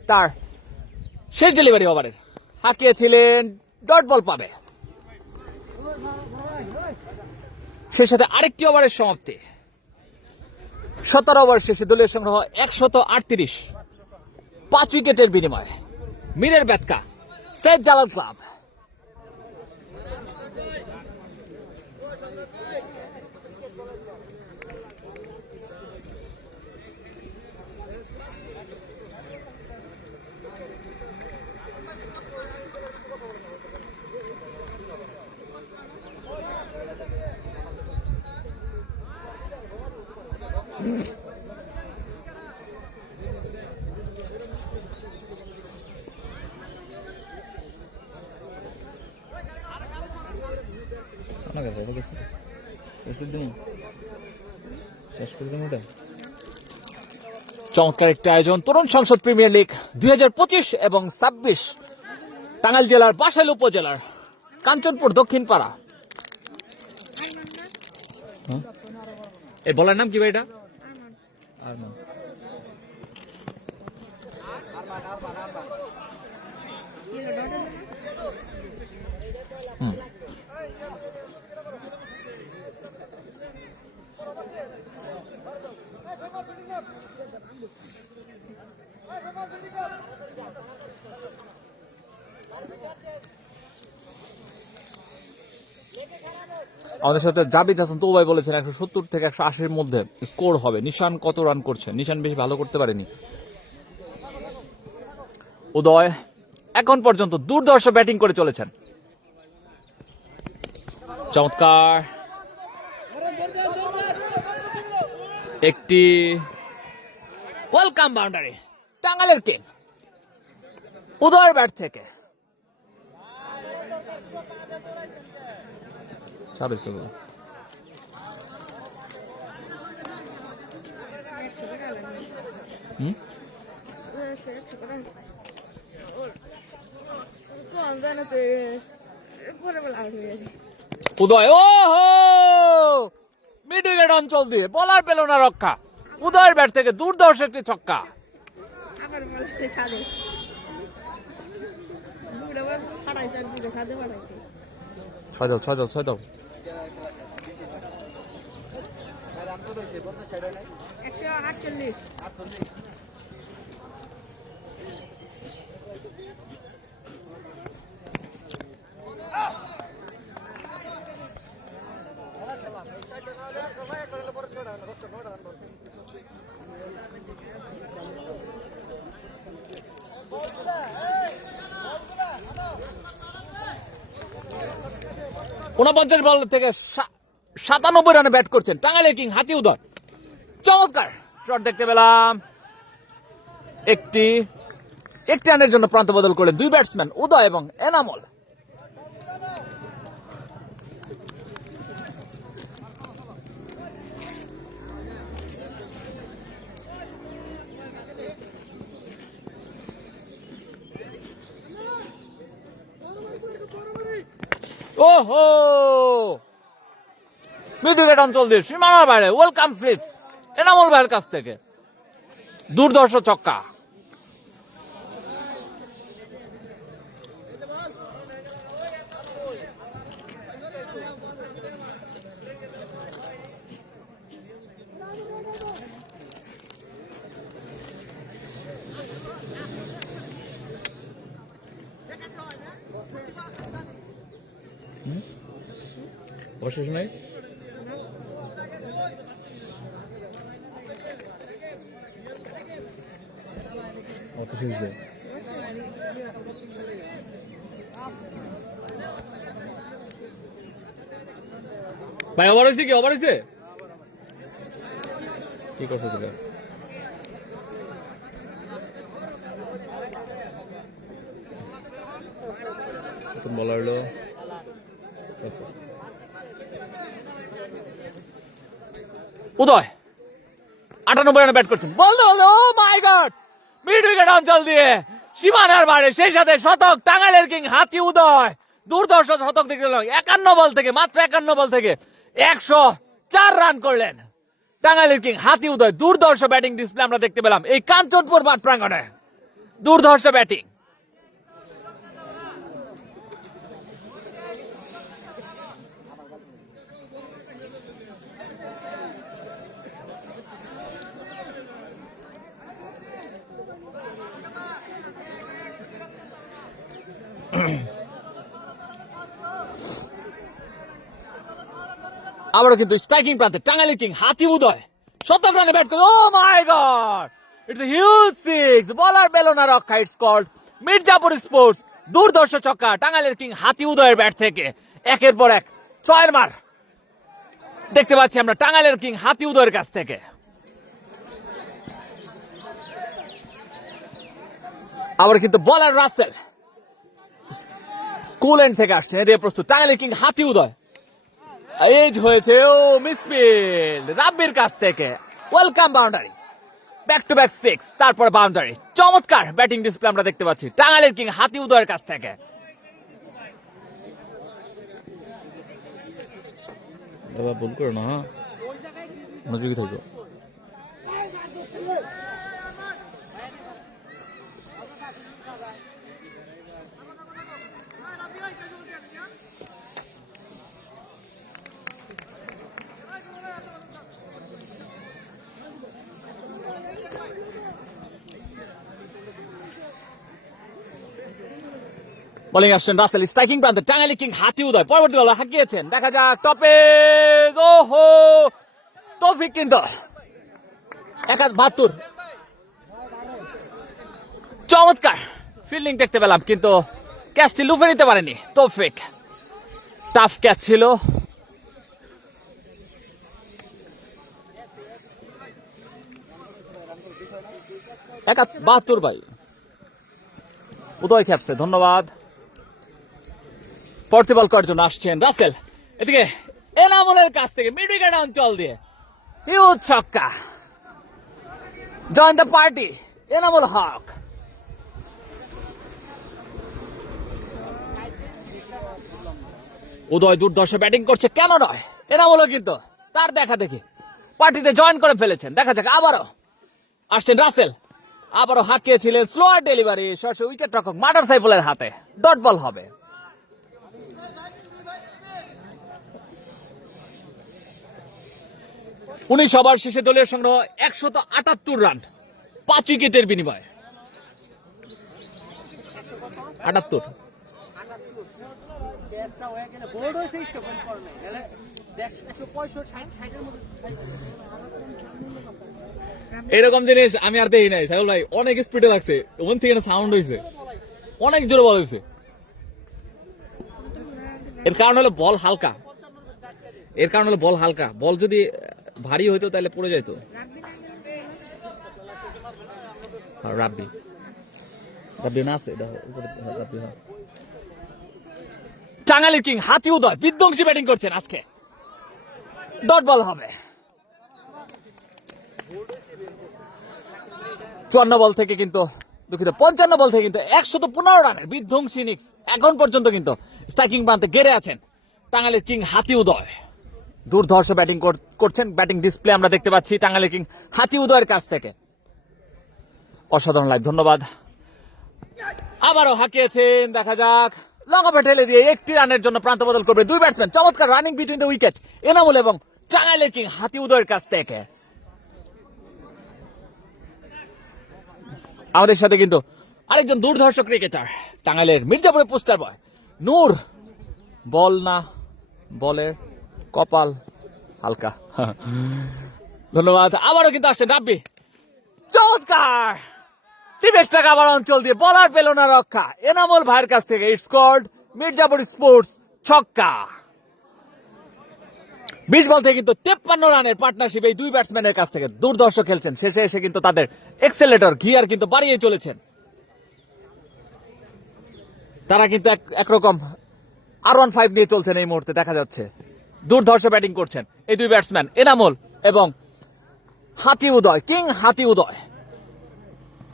তার শেষ ডেলিভারি ওভারের হাঁকিয়েছিলেন, ডট বল পাবে। সেই সাথে আরেকটি ওভারের সমাপ্তি। 17 ওভার শেষে দলীয় সংগ্রহ 138, 5 উইকেটের বিনিময়ে মিরের ব্যাটকা সৈয়দ জালাল ক্লাব। চমৎকার একটি আয়োজন তরুণ সংসদ প্রিমিয়ার লিগ 2025 এবং 26। টাঙ্গাইল জেলার বাসাইল উপজেলার কাঞ্চনপুর দক্ষিণপাড়া। এই বলার নাম কি ভাই? এটা আরমান। আমাদের সাথে জাবিদ হাসান তো ভাই বলেছেন 170 থেকে 180-এর মধ্যে স্কোর হবে। নিশান কত রান করছেন? নিশান বেশি ভালো করতে পারেনি। উদয় এখন পর্যন্ত দুর্ধর্ষ ব্যাটিং করে চলেছেন। চমৎকার একটি ওয়েলকাম বাউন্ডারি টাঙ্গাইলের কিং উদয়ের ব্যাট থেকে। উদয় ও হো মিডল অঞ্চল দিয়ে বলার পেল না রক্ষা। উদয়ের ব্যাট থেকে দুর্ধর্ষ একটি ছক্কা। ছয় দাও। 148 49 বল থেকে 97 রানে ব্যাট করছেন টাঙ্গাইলের কিং হাতি উদয়। চমৎকার শট দেখতে পেলাম। একটি রানের জন্য প্রান্ত বদল করে দুই ব্যাটসম্যান উদয় এবং এনামল। ওহো, মিড উইকেট অঞ্চল দিয়ে সীমানার বাইরে ওয়েলকাম ফ্লিপস এনামল ভাইয়ের কাছ থেকে দুর্ধর্ষ ছক্কা। অবশেষ নাই ভাই, ওভার হয়েছে কি? ওভার হয়েছে কি করছো তুমি? বলা হলো উদয় 98 রানে ব্যাট করছেন। বল ও মাই গড, মিড উইকেট অঞ্চল দিয়ে সীমানার বাইরে, সেই সাথে শতক টাঙ্গাইলের কিং হাতি উদয়। দুর্ধর্ষ শতক দেখতে পেলাম 51 বল থেকে, মাত্র 51 বল থেকে 104 রান করলেন টাঙ্গাইলের কিং হাতি উদয়। দুর্ধর্ষ ব্যাটিং ডিসপ্লে আমরা দেখতে পেলাম এই কাঞ্চনপুর মাঠ প্রাঙ্গণে। দুর্ধর্ষ ব্যাটিং। আবারও কিন্তু স্ট্রাইকিং প্রান্তে টাঙ্গাইলের কিং হাতি উদয় শতক রানে ব্যাট করে। Oh my god, it's a huge six. বলার পেল না রক্ষা। It's called Mirzapur sports. দুর্ধর্ষ ছক্কা টাঙ্গাইলের কিং হাতি উদয়ের ব্যাট থেকে। একের পর এক ছয়ের মার দেখতে পাচ্ছি আমরা টাঙ্গাইলের কিং হাতি উদয়ের কাছ থেকে। আবার কিন্তু বলার রাসেল স্কুল এন্ড থেকে আসছে, এদিকে প্রস্তুত টাঙ্গাইলের কিং হাতি উদয়। এজ হয়েছে ও মিসফিল্ড রাব্বির কাছ থেকে। Welcome boundary, back to back six, তারপর বাউন্ডারি। চমৎকার ব্যাটিং ডিসপ্লে আমরা দেখতে পাচ্ছি টাঙ্গাইলের কিং হাতি উদয়ের কাছ থেকে। ভুল করো না, মনোযোগী থাকো। বোলিং আসছেন রাসেল, স্ট্রাইকিং প্রান্তে টাঙ্গাইলের কিং হাতি উদয়। পরবর্তী বল হাঁকিয়েছেন, দেখা যাক টপে। ওহো, তৌফিক কিন্তু 71। চমৎকার ফিল্ডিং দেখতে পেলাম, কিন্তু ক্যাচটি লুফে নিতে পারেনি তৌফিক। টাফ ক্যাচ ছিল। বাহাত্তর ভাই উদয় খেপছে, ধন্যবাদ। পরবর্তী করার জন্য আসছেন রাসেল, এদিকে এনামুলের কাছ থেকে মিড উইকেট অঞ্চল দিয়ে হিউজ ছক্কা। Join the party Enamul Haque. উদয় দুর্ধর্ষ ব্যাটিং করছে, কেন নয়? এনামুলও কিন্তু তার দেখা দেখি পার্টিতে জয়েন করে ফেলেছেন। দেখা যাক, আবারও আসছেন রাসেল, আবারও হাঁকিয়েছিলেন স্লোয়ার ডেলিভারি, সরাসরি উইকেট রক্ষক মাদার সাইফুলের হাতে। ডট বল হবে। 19 ওভার শেষে দলীয় সংগ্রহ 178 রান 5 উইকেটের বিনিময়ে 78। টেস্টটা হয়ে গেলে বোর্ড হয়েছে স্টপেল করে নাই তাহলে 165 60 এর মধ্যে এরকম জিনিস আমি আর দেখি নাই সাইফুল ভাই, অনেক স্পিডে লাগছে, ওখান থেকে সাউন্ড হয়েছে, অনেক জোরে বল হয়েছে। এর কারণ হলো বল হালকা, বল যদি ভারী হইতো তাহলে পড়ে যাইতো। রাব্বি না আছে রাব্বি। টাঙ্গাইলের কিং হাতি উদয় বিধ্বংসী ব্যাটিং করছেন আজকে, ডট বল হবে। 54 বল থেকে কিন্তু 55 বল থেকে কিন্তু 115 রানের বিধ্বংসী ইনিংস এখন পর্যন্ত কিন্তু স্ট্রাইকিং প্রান্তে গেড়ে আছেন টাঙ্গাইলের কিং হাতি উদয়। দুর্ধর্ষ ব্যাটিং করছেন, ব্যাটিং ডিসপ্লে আমরা দেখতে পাচ্ছি টাঙ্গাইলের কিং হাতি উদয়ের কাছ থেকে। অসাধারণ লাইভ, ধন্যবাদ। আবারও হাঁকিয়েছেন, দেখা যাক লং অফে ঠেলে দিয়ে 1টি রানের জন্য প্রান্ত বদল করবে দুই ব্যাটসম্যান। চমৎকার running between the wicket Enamul এবং টাঙ্গাইলের কিং হাতি উদয়ের কাছ থেকে। আমাদের সাথে কিন্তু আরেকজন দুর্ধর্ষ ক্রিকেটার টাঙ্গাইলের মির্জাপুরের পোস্টার বয় নূর। বল না, বলের কপাল হালকা। ধন্যবাদ। আবারও কিন্তু আসছেন রাব্বি, চমৎকার টিভেক্স টাকা আবার অঞ্চল দিয়ে বলার পেল না রক্ষা এনামুল ভাইয়ের কাছ থেকে। ইটস কল্ড মির্জাপুর স্পোর্টস ছক্কা। 20 বল থেকে কিন্তু 53 রানের পার্টনারশিপ এই দুই ব্যাটসম্যানের কাছ থেকে দুর্ধর্ষ খেলছেন। শেষে এসে কিন্তু তাদের এক্সেলেটর গিয়ার কিন্তু বাড়িয়ে চলেছেন। তারা কিন্তু একরকম R15 নিয়ে চলছেন এই মুহূর্তে, দেখা যাচ্ছে দুর্ধর্ষ ব্যাটিং করছেন এই দুই ব্যাটসম্যান এনামুল এবং হাতি উদয়, কিং হাতি উদয়।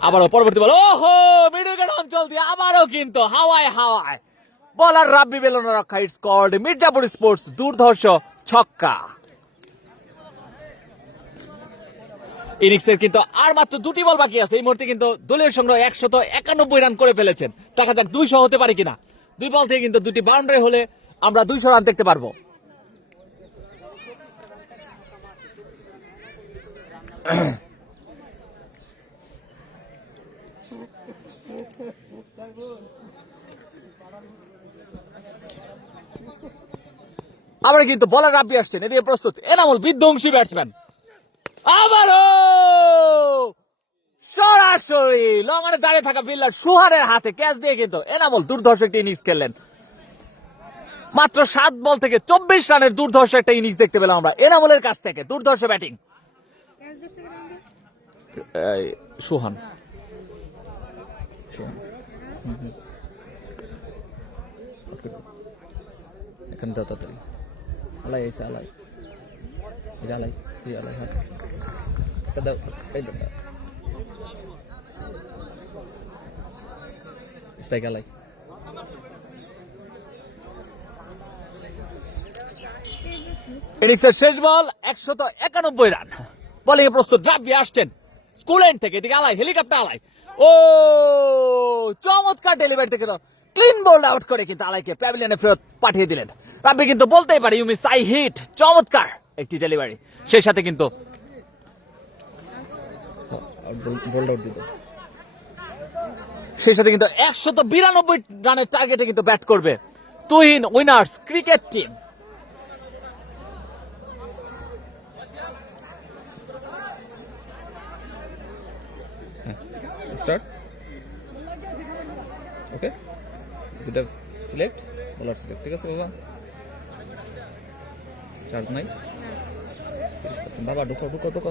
আবারও পরবর্তী বল, ওহো মিডল গেট অঞ্চল দিয়ে আবারও কিন্তু হাওয়ায় বলার রাব্বি পেল না রক্ষা। ইটস কল্ড মির্জাপুর স্পোর্টস দুর্ধর্ষ ছক্কা। ইনিংসের কিন্তু আর মাত্র 2টি বল বাকি আছে। এই মুহূর্তে কিন্তু দলীয় সংগ্রহ 191 রান করে ফেলেছেন। দেখা যাক 200 হতে পারে কিনা। 2 বল থেকে কিন্তু 2টি বাউন্ডারি হলে আমরা 200 রান দেখতে পারবো। আবার কিন্তু বলার রাব্বি আসছেন, এদিকে প্রস্তুত এনামুল বিধ্বংসী ব্যাটসম্যান। আবারও সরাসরি লঙ্গনে দাঁড়িয়ে থাকা ফিল্ডার সুহারের হাতে ক্যাচ দিয়ে কিন্তু এনামুল দুর্ধর্ষ একটা ইনিংস খেললেন। মাত্র 7 বল থেকে 24 রানের দুর্ধর্ষ একটা ইনিংস দেখতে পেলাম আমরা এনামুলের কাছ থেকে। দুর্ধর্ষ ব্যাটিং। সুহান এখানে দাও তাড়াতাড়ি। আলাই এসে আলাই আলাই সি আলাই হাত দাও, এই দাও স্ট্রাইক আলাই। ইনিংসের শেষ বল 191 রান। বোলিং এ প্রস্তুত রাব্বি আসছেন স্কুল এন্ড থেকে। এদিকে আলাই, হেলিকপ্টার আলাই, ও চমৎকার ডেলিভারি থেকে ক্লিন বল আউট করে কিন্তু আলাইকে প্যাভিলিয়নে ফেরত পাঠিয়ে দিলেন। রাব্বি কিন্তু বলতেই পারে ইউ মিস আই হিট। চমৎকার একটি ডেলিভারি, সেই সাথে কিন্তু সেই সাথে কিন্তু 192 রানের টার্গেটে কিন্তু ব্যাট করবে Tuhin winners cricket team. Start ওকে, দুটা সিলেক্ট, বলার সিলেক্ট, ঠিক আছে বাবা। চার্জ নাই বাবা, ঢুকো ঢুকো ঢুকো।